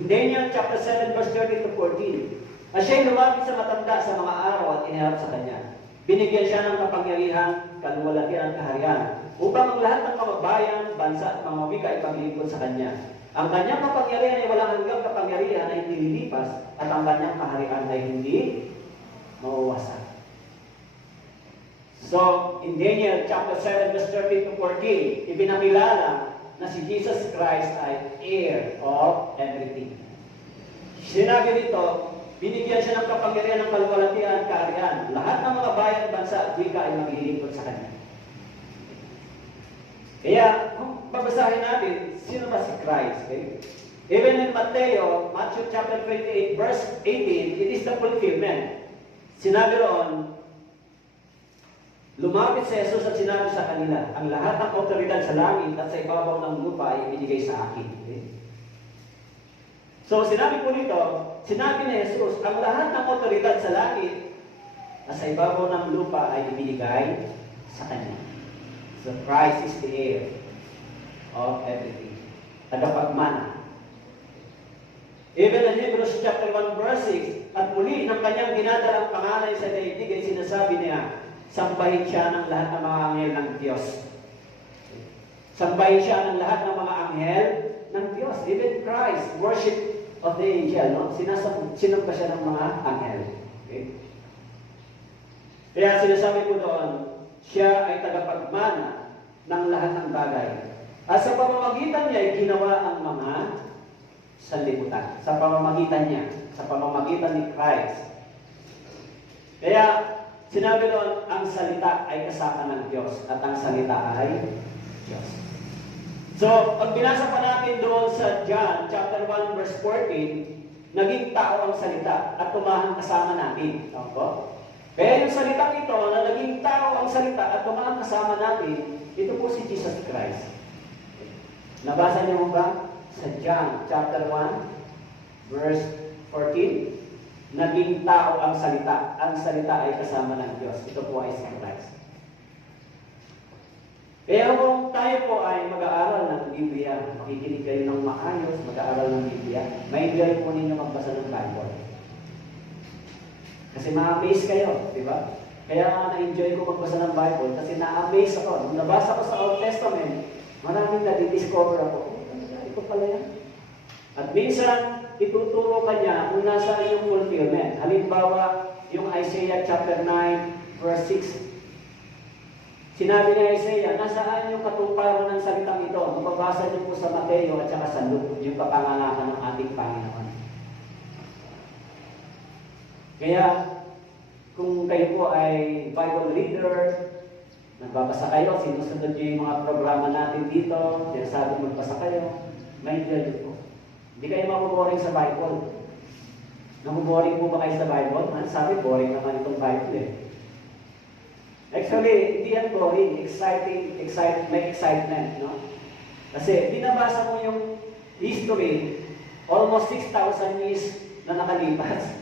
In Daniel chapter 7 verse 13 to 14. At siya'y lumapit sa matanda sa mga araw at iniharap sa kanya. Binigyan siya ng kapangyarihan, kaluwalhatian at kaharian, upang ang lahat ng mga bayan, bansa at mga wika ay paglilingkod sa kanya. Ang kanyang kapangyarihan ay walang hanggang kapangyarihan na hindi lilipas, at ang kanyang kaharian ay hindi mauwasan. So, in Daniel chapter 7 verse 13 to 14, ipinakilala na si Jesus Christ ay heir of everything. Sinabi dito, binigyan siya ng kapangyarihan ng kaluwalhatian at kaharian. Lahat ng mga bayan, bansa at wika ay maglilingkod sa kanya. Kaya, kung babasahin natin, sino ba si Christ? Okay? Even in Matthew chapter 28, verse 18, it is the fulfillment. Sinabi roon, lumapit si Jesus at sinabi sa kanila, ang lahat ng otoridad sa langit at sa ibabaw ng lupa ay ibinigay sa akin. Okay? So, sinabi po nito, sinabi ni Jesus, ang lahat ng otoridad sa langit at sa ibabaw ng lupa ay ibinigay sa Kanya. So, Christ is the heir of everything. Tagapagmana. Even in Hebrews chapter 1 verse 6, at muli ng kanyang dinadalang pangalan sa daigdig ay sinasabi niya, sambahin siya ng lahat ng mga anghel ng Diyos. Sambahin siya ng lahat ng mga anghel ng Diyos. Even Christ, worship of the angel, no? Sinamba siya ng mga anghel. Okay? Kaya sinasabi ko doon, siya ay tagapagmana ng lahat ng bagay. At sa pamamagitan niya ay ginawa ang mga sanlibutan. Sa pamamagitan niya, sa pamamagitan ni Christ. Kaya, sinabi doon, ang salita ay kasama ng Diyos at ang salita ay Diyos. So, pag binasa pa natin doon sa John chapter 1 verse 14, naging tao ang salita at tumahang kasama natin. Opo? Kaya yung salita ito na naging tao ang salita at tumahang kasama natin, ito po si Jesus Christ. Nabasa niyo mo ba? Sa John chapter 1 verse 14, naging tao ang salita. Ang salita ay kasama ng Diyos. Ito po ay si Christ. Kaya kung tayo po ay mag-aaral ng Biblia, makikinig kayo ng maayos, mag-aaral ng Biblia, may po ninyo magbasa ng Bible. Kasi ma-amaze kayo, di ba? Kaya na-enjoy ko magbasa ng Bible kasi na-amaze ako. Nung nabasa ko sa Old Testament, maraming na-discover ako. Ito pala yan. At minsan, ituturo ka niya kung nasa yung fulfillment. Halimbawa, yung Isaiah chapter 9, verse 6. Sinabi ni Isaiah, nasaan yung katuparan ng salitang ito? Mababasa niyo po sa Mateo at saka sa Luke, yung kapanganakan ng ating Panginoon. Kaya, kung kayo po ay Bible reader, nagbabasa kayo, sinusunod niyo yung mga programa natin dito, sinasabi magbasa kayo, maintindihan niyo po. Hindi kayo mabuboring sa Bible. Nabuboring po ba kayo sa Bible? Sabi, boring naman itong Bible eh. Actually, hindi yan boring. May excitement, no? Kasi, binabasa mo yung history, almost 6,000 years na nakalipas.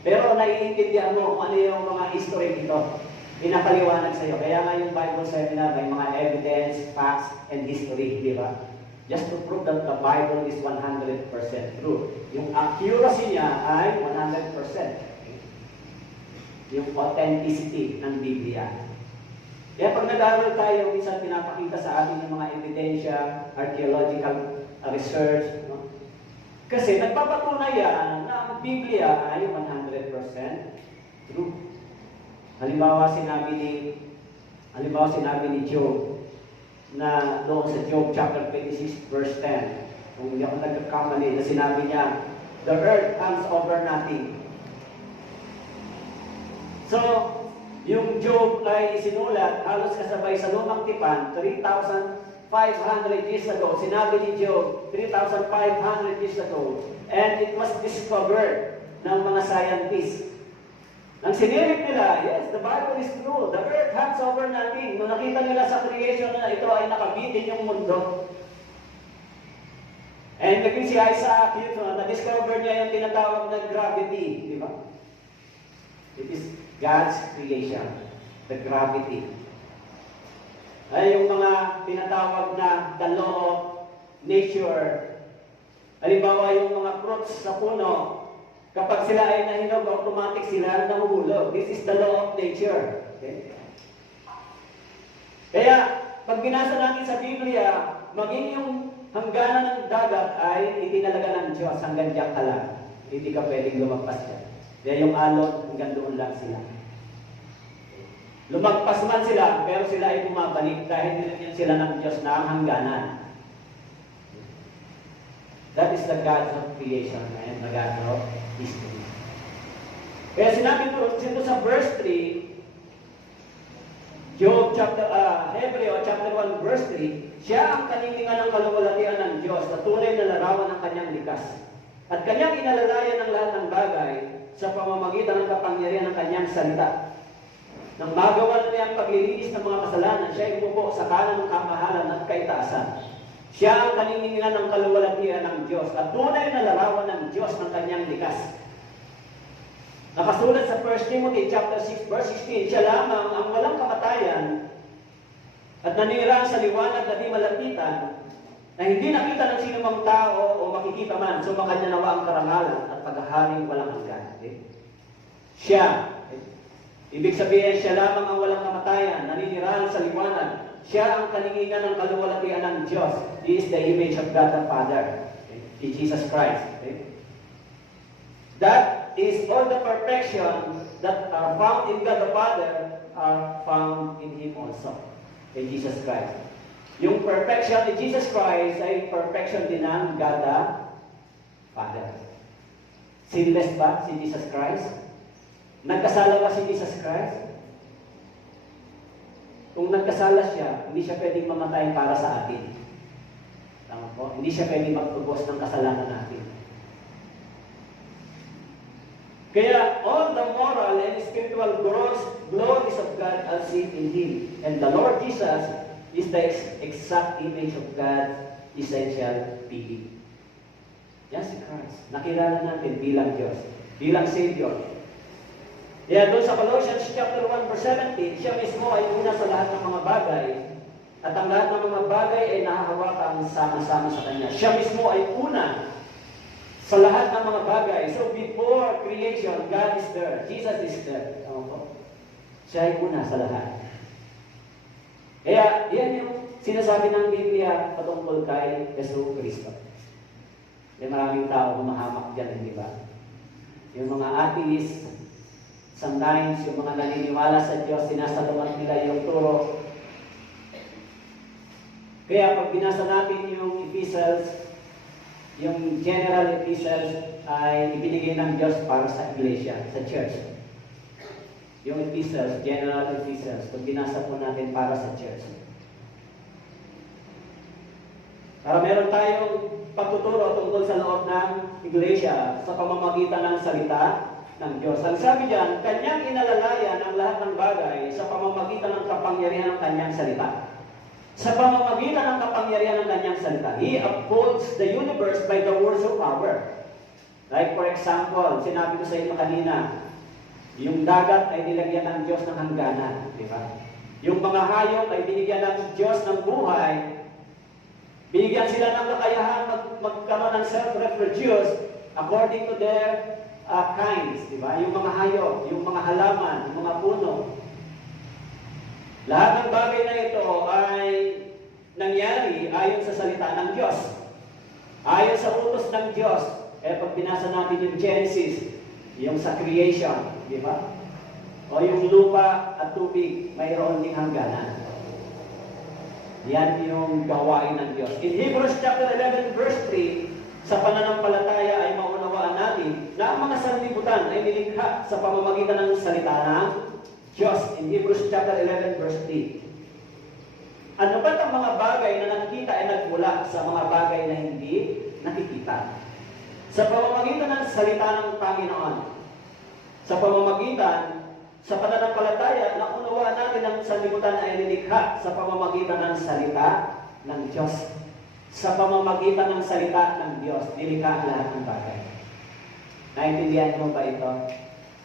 Pero naiintindihan mo kung ano yung mga history dito. Pinapaliwanag sa'yo. Kaya nga yung Bible seminar, may mga evidence, facts, and history, di ba? Just to prove that the Bible is 100% true. Yung accuracy niya ay 100%. Yung authenticity ng Biblia. Kaya pag nag-aaral tayo, minsan pinapakita sa atin yung mga ebidensya, archaeological research. No? Kasi nagpapatunay yan na ang Biblia ay 100% true. Halimbawa sinabi ni Job na doon sa Job chapter 26 verse 10. Kung hindi ako nagkakamali na sinabi niya, the earth hangs over nothing. So, yung Job ay sinulat halos kasabay sa lumang tipan 3,500 years ago. Sinabi ni Job 3,500 years ago. And it was discovered ng mga scientists. Nang sinirit nila, yes, the Bible is true. The earth hangs over nothing. Nung nakita nila sa creation na ito ay nakabitin yung mundo. And naging si Isaac, na-discover niya yung tinatawag na gravity. Di ba? It is God's creation, the gravity. Ay yung mga tinatawag na the law of nature. Halimbawa yung mga fruits sa puno, kapag sila ay nahinog, automatic sila nahuhulog. This is the law of nature. Okay? Kaya, pag binasa natin sa Biblia, maging yung hangganan ng dagat ay itinalaga ng Diyos hanggang diyan ka lang. Hindi ka pwedeng lumagpas dyan. Kaya yung alon, hanggang doon lang sila. Lumagpas man sila, pero sila ay bumabalik dahil nilagyan sila ng Diyos na ang hangganan. That is the God of creation and the God of history. Kaya sinabi po dito sa verse 3, Hebreo chapter 1 verse 3, siya ang kaninningan ng kaluwalhatian ng Diyos na tunay na larawan ng kanyang likas. At kanyang inalalayan ng lahat ng bagay sa pamamagitan ng kapangyarihan ng kanyang salita. Nang magawa niya ang paglilinis ng mga kasalanan, siya ay umupo sa kanan ng kamahalan at kaitaasan. Siya ang kaninningan ng kaluwalhatian ng Diyos at tunay na larawan ng Diyos ng kanyang likas. Nakasulat sa 1 Timothy chapter 6 verse 16, siya lamang ang walang kamatayan at nanirahan sa liwanag na di malapitan, na hindi nakita ng sinumang tao o makikita man, sumakanya nawa ang karangalan at paghaharing walang hanggan. Okay? Siya, ibig sabihin, siya lamang ang walang kamatayan, naninirahan sa liwanag. Siya ang kaningingan ng kaluwalhatian ng Diyos. He is the image of God the Father. Okay? In Jesus Christ. Okay? That is all the perfection that are found in God the Father are found in Him also. In Jesus Christ. Yung perfection in Jesus Christ ay perfection din ng God the Father. Sinless ba si Jesus Christ? Nagkasala ba si Jesus Christ? Kung nagkasala siya, hindi siya pwedeng mamatay para sa atin. Tama po? Hindi siya pwedeng magtubos ng kasalanan natin. Kaya all the moral and spiritual glories of God are seen in Him. And the Lord Jesus is the exact image of God's essential being. Yan si Christ. Nakilala natin bilang Diyos, bilang Savior. Kaya doon sa Colossians chapter 1 verse 17, siya mismo ay una sa lahat ng mga bagay, at ang lahat ng mga bagay ay nahahawakan sama-sama sa Kanya. Siya mismo ay una sa lahat ng mga bagay. So before creation, God is there. Jesus is there. Tama po? Siya ay una sa lahat. Kaya, yan yung sinasabi ng Biblia patungkol kay Yesu Cristo. May maraming tao humahamak dyan, hindi ba? Yung mga atheist, sometimes yung mga naniniwala sa Diyos, sinasalumat nila yung turo. Kaya pag binasa natin yung epistles, yung general epistles ay ibinigay ng Diyos para sa iglesia, sa church. Yung epistles, general epistles, pag binasa po natin para sa church. Para meron tayong pagtuturo tungkol sa loob ng iglesia sa pamamagitan ng salita ng Diyos. Ang sabi diyan, kanyang inalalayan ang lahat ng bagay sa pamamagitan ng kapangyarihan ng kanyang salita. Sa pamamagitan ng kapangyarihan ng kanyang salita, He upholds the universe by the words of power. Like for example, sinabi ko sa inyo kanina, yung dagat ay nilagyan ng Diyos ng hangganan. Di ba? Yung mga hayop ay binigyan ng Diyos ng buhay. Binigyan sila ng kakayahan magkaroon ng self-reproduce according to their kinds. Di ba? Yung mga hayop, yung mga halaman, yung mga puno. Lahat ng bagay na ito ay nangyari ayon sa salita ng Diyos. Ayon sa utos ng Diyos. Pag binasa natin yung Genesis, yung sa creation, di ba? O yung lupa at tubig, mayroon ding hangganan. Yan yung gawain ng Diyos. In Hebrews chapter 11 verse 3, sa pananampalataya ay maunawaan natin na ang mga sanlibutan ay nilikha sa pamamagitan ng salita ng Diyos. In Hebrews chapter 11 verse 3. Ano ba't ang mga bagay na nakikita ay nagmula sa mga bagay na hindi nakikita? Sa pamamagitan ng salita ng Panginoon. Sa pamamagitan, sa pananampalataya, naunawaan natin ang sanlibutan ay nilikha sa pamamagitan ng salita ng Diyos. Sa pamamagitan ng salita ng Diyos, nilikha lahat ng bagay. Naintindihan mo ba ito?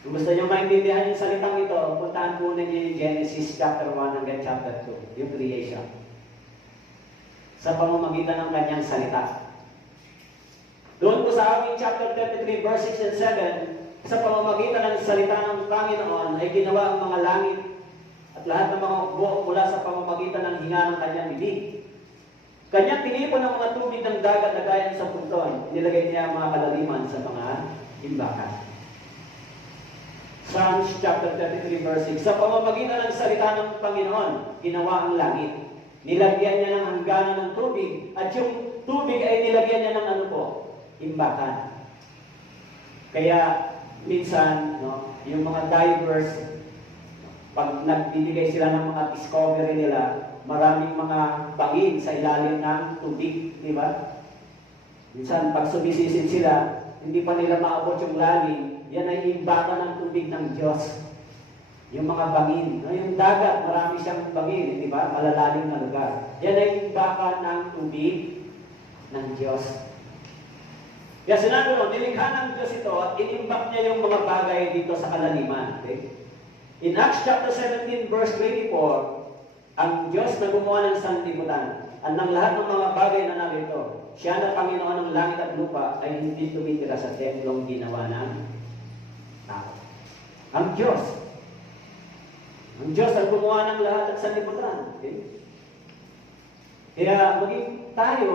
Kung gusto nyo maintindihan yung salitang ito, puntahan po ninyo yung Genesis chapter 1 hanggang chapter 2, yung creation. Sa pamamagitan ng kanyang salita. Doon po sa aming chapter 33, verse 6 and 7, sa pamamagitan ng salita ng Panginoon ay ginawa ang mga langit at lahat ng mga hukbo mula sa pamamagitan ng hinga ng kanyang bibig. Kanyang tinipon ang mga tubig ng dagat na gaya sa punton. Nilagay niya ang mga kalaliman sa mga imbakan. Psalms chapter 33 verse 6. Sa pamamagitan ng salita ng Panginoon, ginawa ang langit. Nilagyan niya ng hangganan ng tubig at yung tubig ay nilagyan niya ng ano po? Imbakan. Kaya minsan, yung mga divers, pag nagbibigay sila ng mga discovery nila, maraming mga bangin sa ilalim ng tubig, di ba? Minsan, pag sumisisid sila, hindi pa nila maabot yung lalim, yan ay imbakan ng tubig ng Diyos. Yung mga bangin. Yung dagat, marami siyang bangin, di ba? Malalalim na lugar. Yan ay imbakan ng tubig ng Diyos. Kaya sinabi mo, nilikha ng Diyos ito at inimbak niya yung mga bagay dito sa kalaliman. Okay? In Acts chapter 17, verse 24, ang Diyos na gumawa ng sanlibutan at ng lahat ng mga bagay na narito, siya na Panginoon ng langit at lupa ay hindi tumitira sa templong ginawa ng tao. Ang Diyos. Ang Diyos ang gumawa ng lahat at sanlibutan. Okay? Kaya maging tayo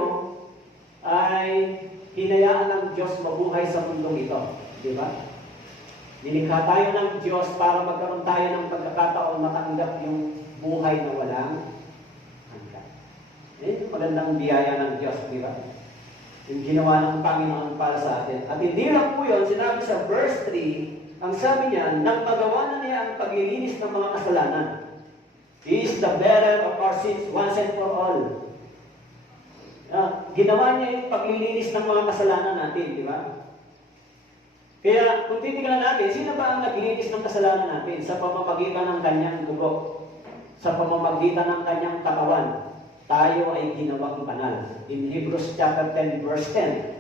ay hinayaan ng Diyos mabuhay sa mundong ito. Di ba? Nilikha tayo ng Diyos para magkaroon tayo ng pagkakataon matanggap yung buhay na walang hanggan. Magandang biyaya ng Diyos, di ba? Yung ginawa ng Panginoon para sa atin. At hindi lang po yun, sinabi sa verse 3, ang sabi niya, nang magawa na niya ang paglilinis ng mga kasalanan. He is the bearer of our sins once and for all. Ginawa niya yung paglilinis ng mga kasalanan natin, di ba? Kaya kung titignan natin, sino ba ang naglinis ng kasalanan natin sa pamamagitan ng kanyang dugo? Sa pamamagitan ng kanyang katawan, tayo ay ginawang banal. In Hebrews chapter 10, verse 10.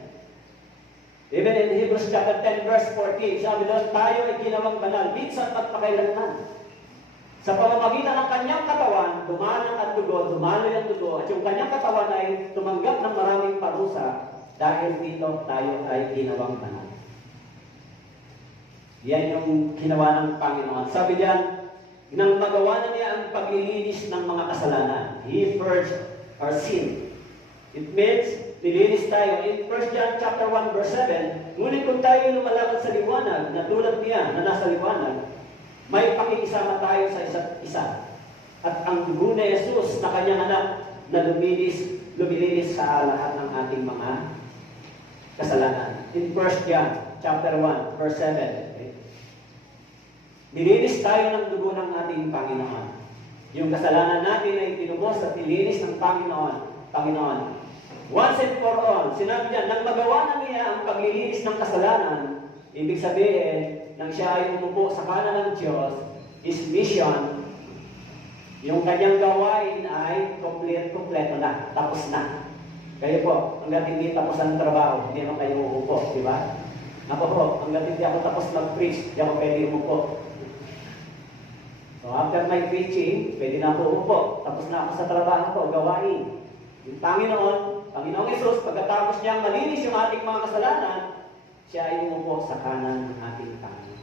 Even in Hebrews chapter 10, verse 14, sabi doon, tayo ay ginawang banal, minsan at pakailanman. Sa pamamagitan ng kanyang katawan, dumalang at dugo, dumaloy ang dugo, at yung kanyang katawan ay tumanggap ng maraming parusa, dahil dito tayo ay ginawang banal. Yan yung ginawa ng Panginoon. Sabi diyan, nang magawa na niya ang paglilinis ng mga kasalanan. He purged our sin. It means, nilinis tayo. In 1 John chapter 1, verse 7, ngunit kung tayo lumalakad sa liwanag, na tulad niya na nasa liwanag, may pakikisama tayo sa isa't isa. At ang dugo ni Jesus na kanyang anak na lumilinis sa lahat ng ating mga kasalanan. In 1 John chapter 1, verse 7, nilinis tayo ng dugo ng ating Panginoon. Yung kasalanan natin ay tinubos at nilinis ng Panginoon. Once and for all, sinabi niya, nang magawa na niya ang paglilinis ng kasalanan, ibig sabihin, nang siya ay umupo sa kanan ng Diyos, His mission, yung kanyang gawain ay kompleto na, tapos na. Kayo po, hanggat hindi tapos ang trabaho, hindi naman kayo uupo, di ba? Ako po, hanggat hindi ako tapos mag-preach, hindi ako pwede umupo. So after my preaching, pwede na ako umupo. Tapos na ako sa trabaho ko, gawain. Yung Panginoong Yesus, pagkatapos niyang malinis yung ating mga kasalanan, siya ay umupo sa kanan ng ating Panginoon.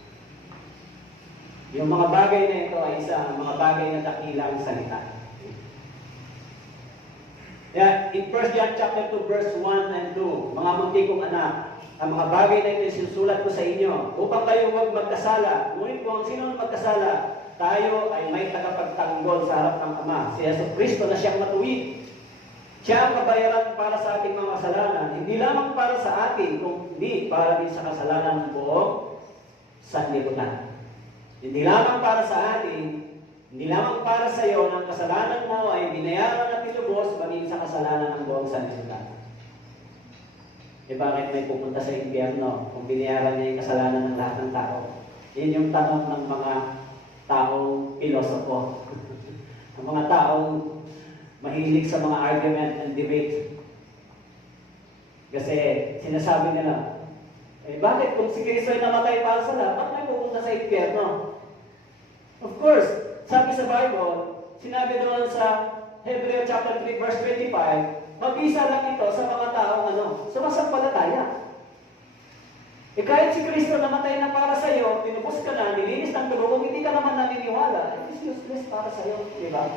Yung mga bagay na ito ay isang mga bagay na dakilang salita. Yeah, in 1 John chapter 2, verse 1 and 2, mga muntikong anak, ang mga bagay na ito sinusulat ko sa inyo, upang kayo huwag magkasala. Ngunit kung sino ang magkasala, tayo ay may tagapagtanggol sa harap ng Ama, si Jesucristo na siyang matuwid. Siya ang kabayaran para sa ating mga kasalanan, hindi lamang para sa atin, kundi para din sa kasalanan ng buong sanlibutan. Hindi lamang para sa atin, hindi lamang para sa iyo, ng kasalanan mo ay binayaran at tinubos, maging sa kasalanan ng buong sanlibutan. Bakit may pupunta sa impyerno kung binayaran niya yung kasalanan ng lahat ng tao? Yun yung tanong ng mga taong pilosopo. Ang mga taong mahilig sa mga argument and debate. Kasi sinasabi nila, bakit kung si Kristo ay namatay para sa lahat, bakit may pupunta sa impyerno? Of course, sabi sa Bible, sinabi doon sa Hebrew chapter 3, verse 25, mag-isa lang ito sa mga taong sumasampalataya. Kahit si Kristo namatay na para sa iyo, tinubos ka na, nilinis ng dugo, kung hindi ka naman naniniwala, it is useless para sa iyo, di ba?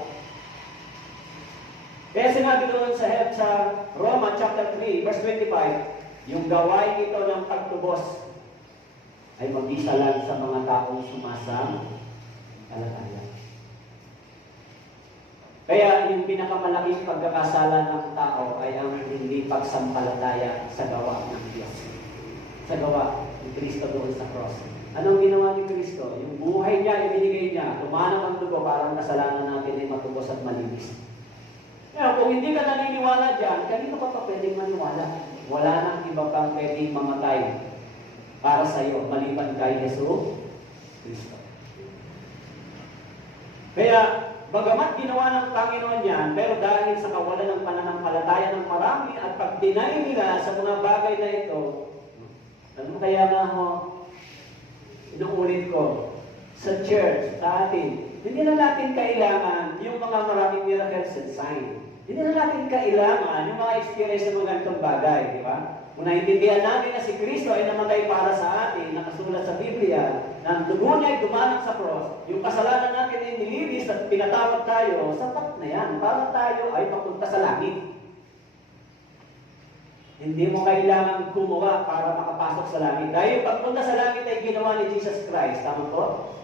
Kaya sinabi doon sa Roma chapter 3, verse 25, yung gawain ito ng pagtubos ay mag-isa lang sa mga taong sumasampalataya. Kaya yung pinakamalaking pagkakasala ng tao ay ang hindi pagsampalataya sa gawa ng Diyos. Sa gawa ni Kristo doon sa cross. Anong ginawa ni Kristo? Yung buhay niya, ibinigay niya, tumanang ang dugo para ang kasalanan natin ay matubos at malinis. Kaya kung hindi ka naniniwala dyan, kanino ka pa pwedeng maniwala? Wala nang iba pang pwedeng mamatay para sa iyo, maliban kay Yesu Kristo. Kaya, bagamat ginawa ng Panginoon yan, pero dahil sa kawalan ng pananampalataya ng marami at pag-deny nila sa mga bagay na ito, ano kaya nga ho, inuulit ko, sa church, sa atin, hindi na natin kailangan yung mga maraming miracles and signs. Hindi na natin kailangan yung mga experience ng mga ganitong bagay, di ba? Kung naintindihan natin na si Kristo ay namatay para sa atin, nakasulat sa Biblia, na ang dugo niya ay dumanang sa cross, yung kasalanan natin ay nilinis at pinatawad tayo, sapat na yan, para tayo ay papunta sa langit. Hindi mo kailangan gumawa para makapasok sa langit. Dahil pagpunta sa langit ay ginawa ni Jesus Christ. Tama po?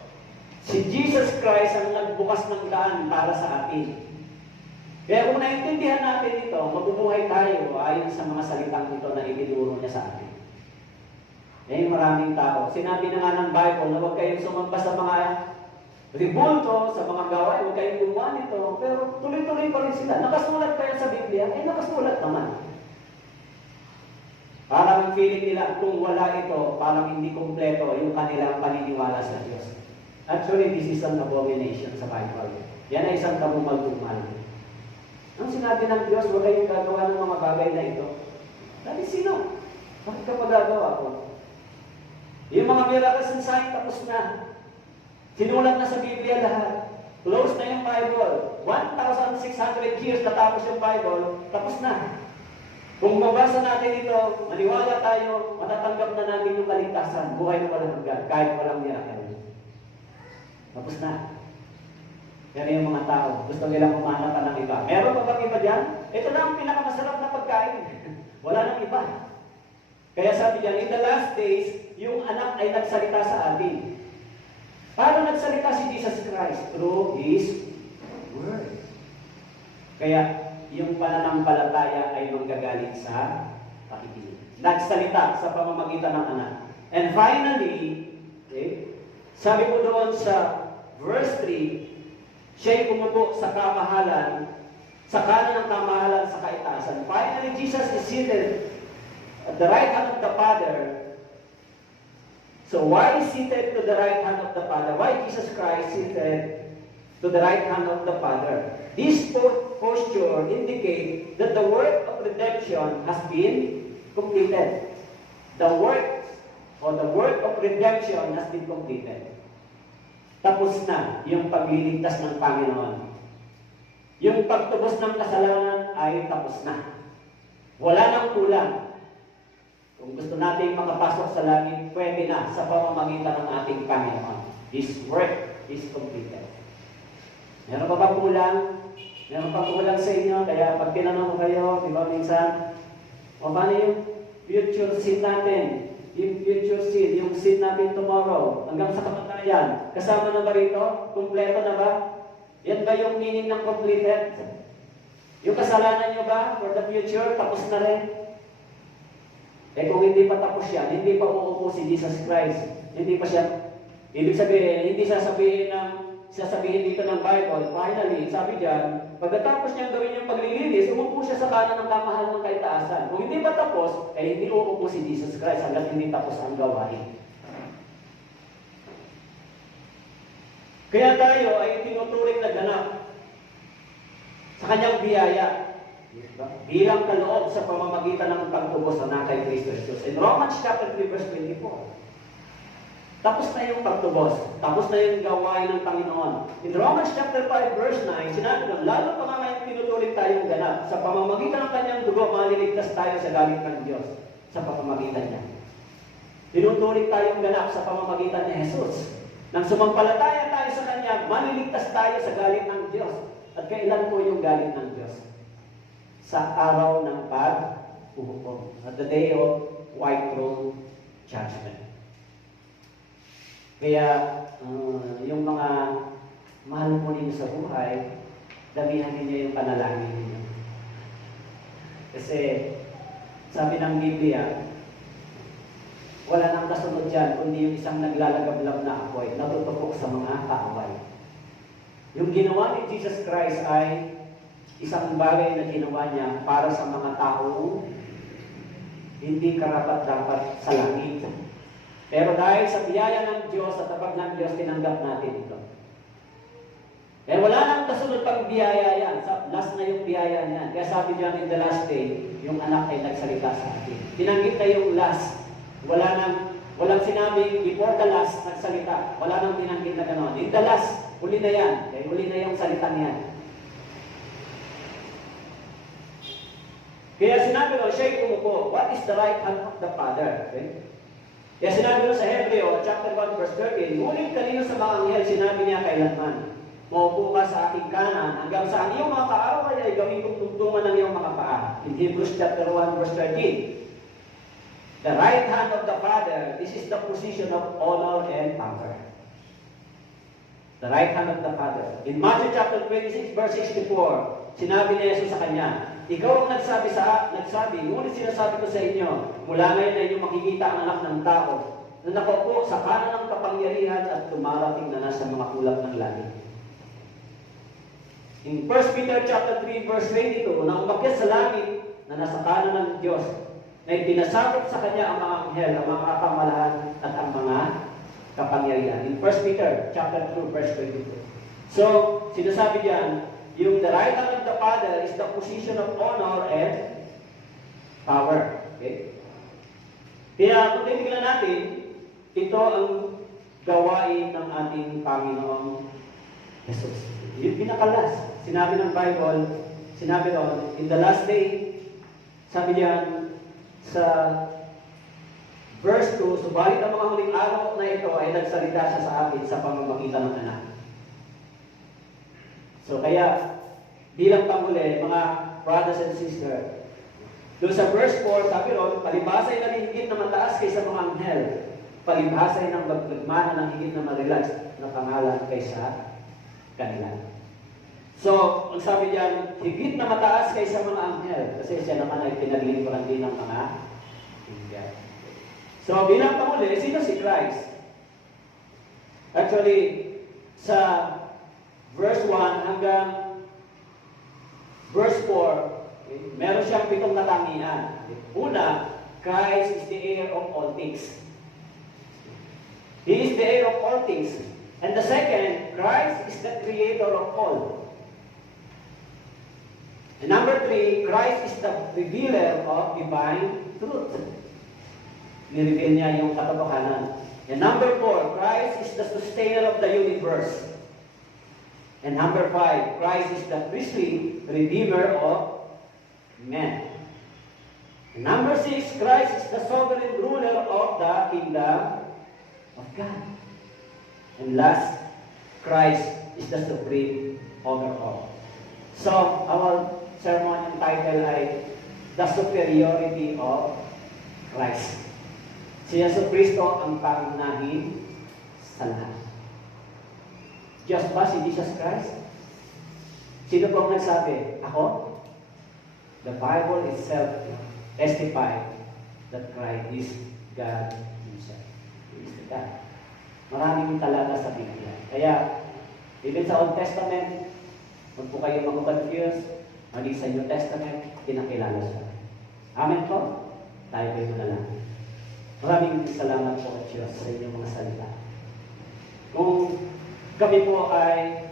Si Jesus Christ ang nagbukas ng daan para sa atin. Kaya kung naintindihan natin ito, mabubuhay tayo ayon sa mga salitang ito na itinuro niya sa atin. Eh, maraming tao. Sinabi na nga ng Bible na huwag kayong sumamba sa mga ribulto, sa mga gawain, huwag kayong gumawa nito. Pero tuloy-tuloy pa rin sila. Nakasulat pa yan sa Biblia? Eh, nakasulat naman. Parang feeling nila kung wala ito, parang hindi kompleto yung kanilang paniniwala sa Diyos. Actually, this is an abomination sa Bible. Yan ay isang kabumal-bumal. Ang sinabi ng Diyos, huwag kayong gagawa ng mga bagay na ito. Dahil sino? Bakit ka magagawa ko? Yung mga miracles and signs, tapos na. Sinulat na sa Biblia lahat. Close na yung Bible. 1,600 years natapos yung Bible, tapos na. Kung mabasa natin ito, maniwala tayo, matatanggap na natin yung kaligtasan, buhay na walang hanggan, kahit walang miracle. Tapos na. Yan yung mga tao. Gusto nilang kumanap pa ng iba. Meron pa bang iba dyan? Ito na ang pinakamasarap na pagkain. Wala nang iba. Kaya sabi diyan, in the last days, yung anak ay nagsalita sa atin. Paano nagsalita si Jesus Christ? Through His Word. Kaya, yung pananampalataya ay manggagaling sa pakikinig. Nagsalita sa pamamagitan ng anak. And finally, okay, sabi po doon sa verse 3, siya'y umupo sa kamahalan, sa kanan ng kamahalan sa kaitaasan. Finally, Jesus is seated at the right hand of the Father. So why is seated to the right hand of the Father? Why Jesus Christ seated to the right hand of the Father? This posture indicates that the work of redemption has been completed. The work of redemption has been completed. Tapos na yung pagliligtas ng Panginoon. Yung pagtubos ng kasalanan ay tapos na. Wala nang kulang. Kung gusto natin makapasok sa langit, pwede na sa pamamagitan ng ating Panginoon. His work is completed. Meron pa bang kulang? Meron pa kulang sa inyo? Kaya pag tinanong ko kayo, di ba minsan, paano yung future seed natin? Yung future seed, yung seed natin tomorrow, hanggang sa kamatayan, kasama na ba rito? Kompleto na ba? Yan ba yung meaning ng completed? Yung kasalanan nyo ba for the future, tapos na rin? Eh kung hindi pa tapos yan, hindi pa uupo si Jesus Christ. Hindi pa siya, ibig sabihin, hindi sasabihin dito ng Bible, finally, sabi diyan, pagkatapos niyang gawin yung paglilinis, umupo siya sa kanan ng kamahalan ng kaitaasan. Kung hindi pa tapos, eh hindi uupo si Jesus Christ hanggang hindi tapos ang gawain. Kaya tayo ay tinuturing na ganap sa kanyang biyaya bilang kaloob sa pamamagitan ng pagtubos na kay Kristo Jesus. In Romans chapter 3 verse 24, tapos na yung pagtubos. Tapos na yung gawain ng Panginoon. In Romans chapter 5 verse 9, sinabi doon, lalo pa nga ngayon tinuturing tayong ganap. Sa pamamagitan ng kanyang dugo, maliligtas tayo sa galit ng Diyos. Sa pamamagitan niya. Tinuturing tayong ganap sa pamamagitan ni Jesus. Nang sumampalataya tayo sa kanya, maliligtas tayo sa galit ng Diyos. At kailan po yung galit ng Diyos? Sa araw ng pag-uhukom. At the day of white throne judgment. Kaya, yung mga mahal po ninyo sa buhay, damihan ninyo yung panalangin ninyo. Kasi, sabi ng Biblia, wala nang kasunod dyan, kundi yung isang naglalagablab na apoy, natutupok sa mga kaaway. Yung ginawa ni Jesus Christ ay isang bagay na ginawa niya para sa mga tao hindi karapat-dapat sa langit. Pero dahil sa biyaya ng Diyos at tapag ng Diyos, tinanggap natin ito. Eh wala nang kasunod pang biyaya yan. Last na yung biyaya niyan. Kaya sabi niya in the last day, yung anak ay nagsalita sa atin. Tinanggit na yung last. Walang sinabing before the last nagsalita. Wala nang tinanggit na gano'n. In the last, huli na yan. Kaya huli na yung salita niyan. Kaya sinabi ko, siya'y umupo, what is the right hand of the Father? Okay? Kaya sinabi ko sa Hebreo, chapter 1, verse 13, ngunit kanino sa mga anghel, sinabi niya kailanman, maupo ka sa aking kanan, hanggang sa ang iyong mga kaaway ay gawin kong tungtungan ng iyong mga paa. In Hebrews chapter 1, verse 13, the right hand of the Father, this is the position of honor and power. The right hand of the Father. In Matthew chapter 26, verse 64, sinabi ni Jesus sa kanya, ikaw ang nagsabi, ngunit sinasabi ko sa inyo, mula ngayon ay inyong makikita ang anak ng tao na nakaupo sa kanan ng kapangyarihan at tumarating na nasa mga kulap ng langit. In 1 Peter chapter 3, verse 22, na umakyat sa langit na nasa kanan ng Diyos, na ipinasakop sa kanya ang mga anghel, ang mga kapamalaan at ang mga kapangyarihan. In 1 Peter chapter 2, verse 22. So, sinasabi diyan, yung the right hand of the Father is the position of honor and power. Okay? Kaya kung titignan natin, ito ang gawain ng ating Panginoong Jesus. Yung pinakalas. Sinabi ng Bible, sinabi doon, in the last day, sabi diyan sa verse 2, subalit ang mga huling araw na ito ay nagsalita siya sa atin sa pamamagitan ng anak. So kaya, bilang panghuli, mga brothers and sisters, doon sa verse 4, sabi ron, palibhasa'y naging higit na mataas kaysa mga anghel, palibhasa'y ng magmana ng higit na marilas na pangalan kaysa kanila. So, ang sabi diyan, higit na mataas kaysa mga anghel, kasi siya naman ay pinaglingkuran din ng mga anghel. So, bilang panghuli, sino si Christ? Actually, sa verse 1 hanggang verse 4, okay, meron siyang 7 katangian. Una, Christ is the heir of all things. He is the heir of all things. And the second, Christ is the creator of all. And number 3, Christ is the revealer of divine truth. Nireveal niya yung katotohanan. And number 4, Christ is the sustainer of the universe. And number 5, Christ is the priestly redeemer of men. And number 6, Christ is the sovereign ruler of the kingdom of God. And last, Christ is the supreme over all. So, our sermon yung title ay The Superiority of Christ. Si Yesu Cristo ang pangunahin sa lahat. Diyos ba si Jesus Christ? Sino po ang nagsabi? Ako? The Bible itself testifies that Christ is God Himself. He is the God. Maraming talaga sa Biblia. Kaya, even sa Old Testament, huwag po kayo mag-confuse, mali sa New Testament, kinakilala siya. Amen po? Tayo kayo na lang. Maraming salamat po at Diyos sa inyong mga salita. Kung kami po ay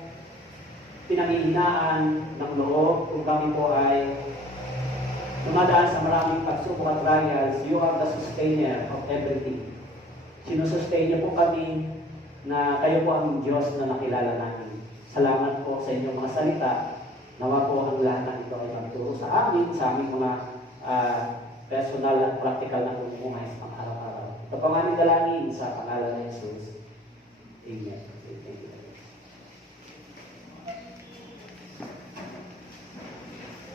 pinanghihinaan ng loob, kung kami po ay dumadaan sa maraming pagsubok at trials, you are the sustainer of everything. Sinusustain niyo po kami na kayo po ang Diyos na nakilala natin. Salamat po sa inyong mga salita. Nawa po ang lahat ng ito ay magturo sa amin, sa aming mga personal at practical na pumumuhay sa pang-araw-araw. Ito po nga dalangin sa pangalan ng Jesus. Amen. Thank you.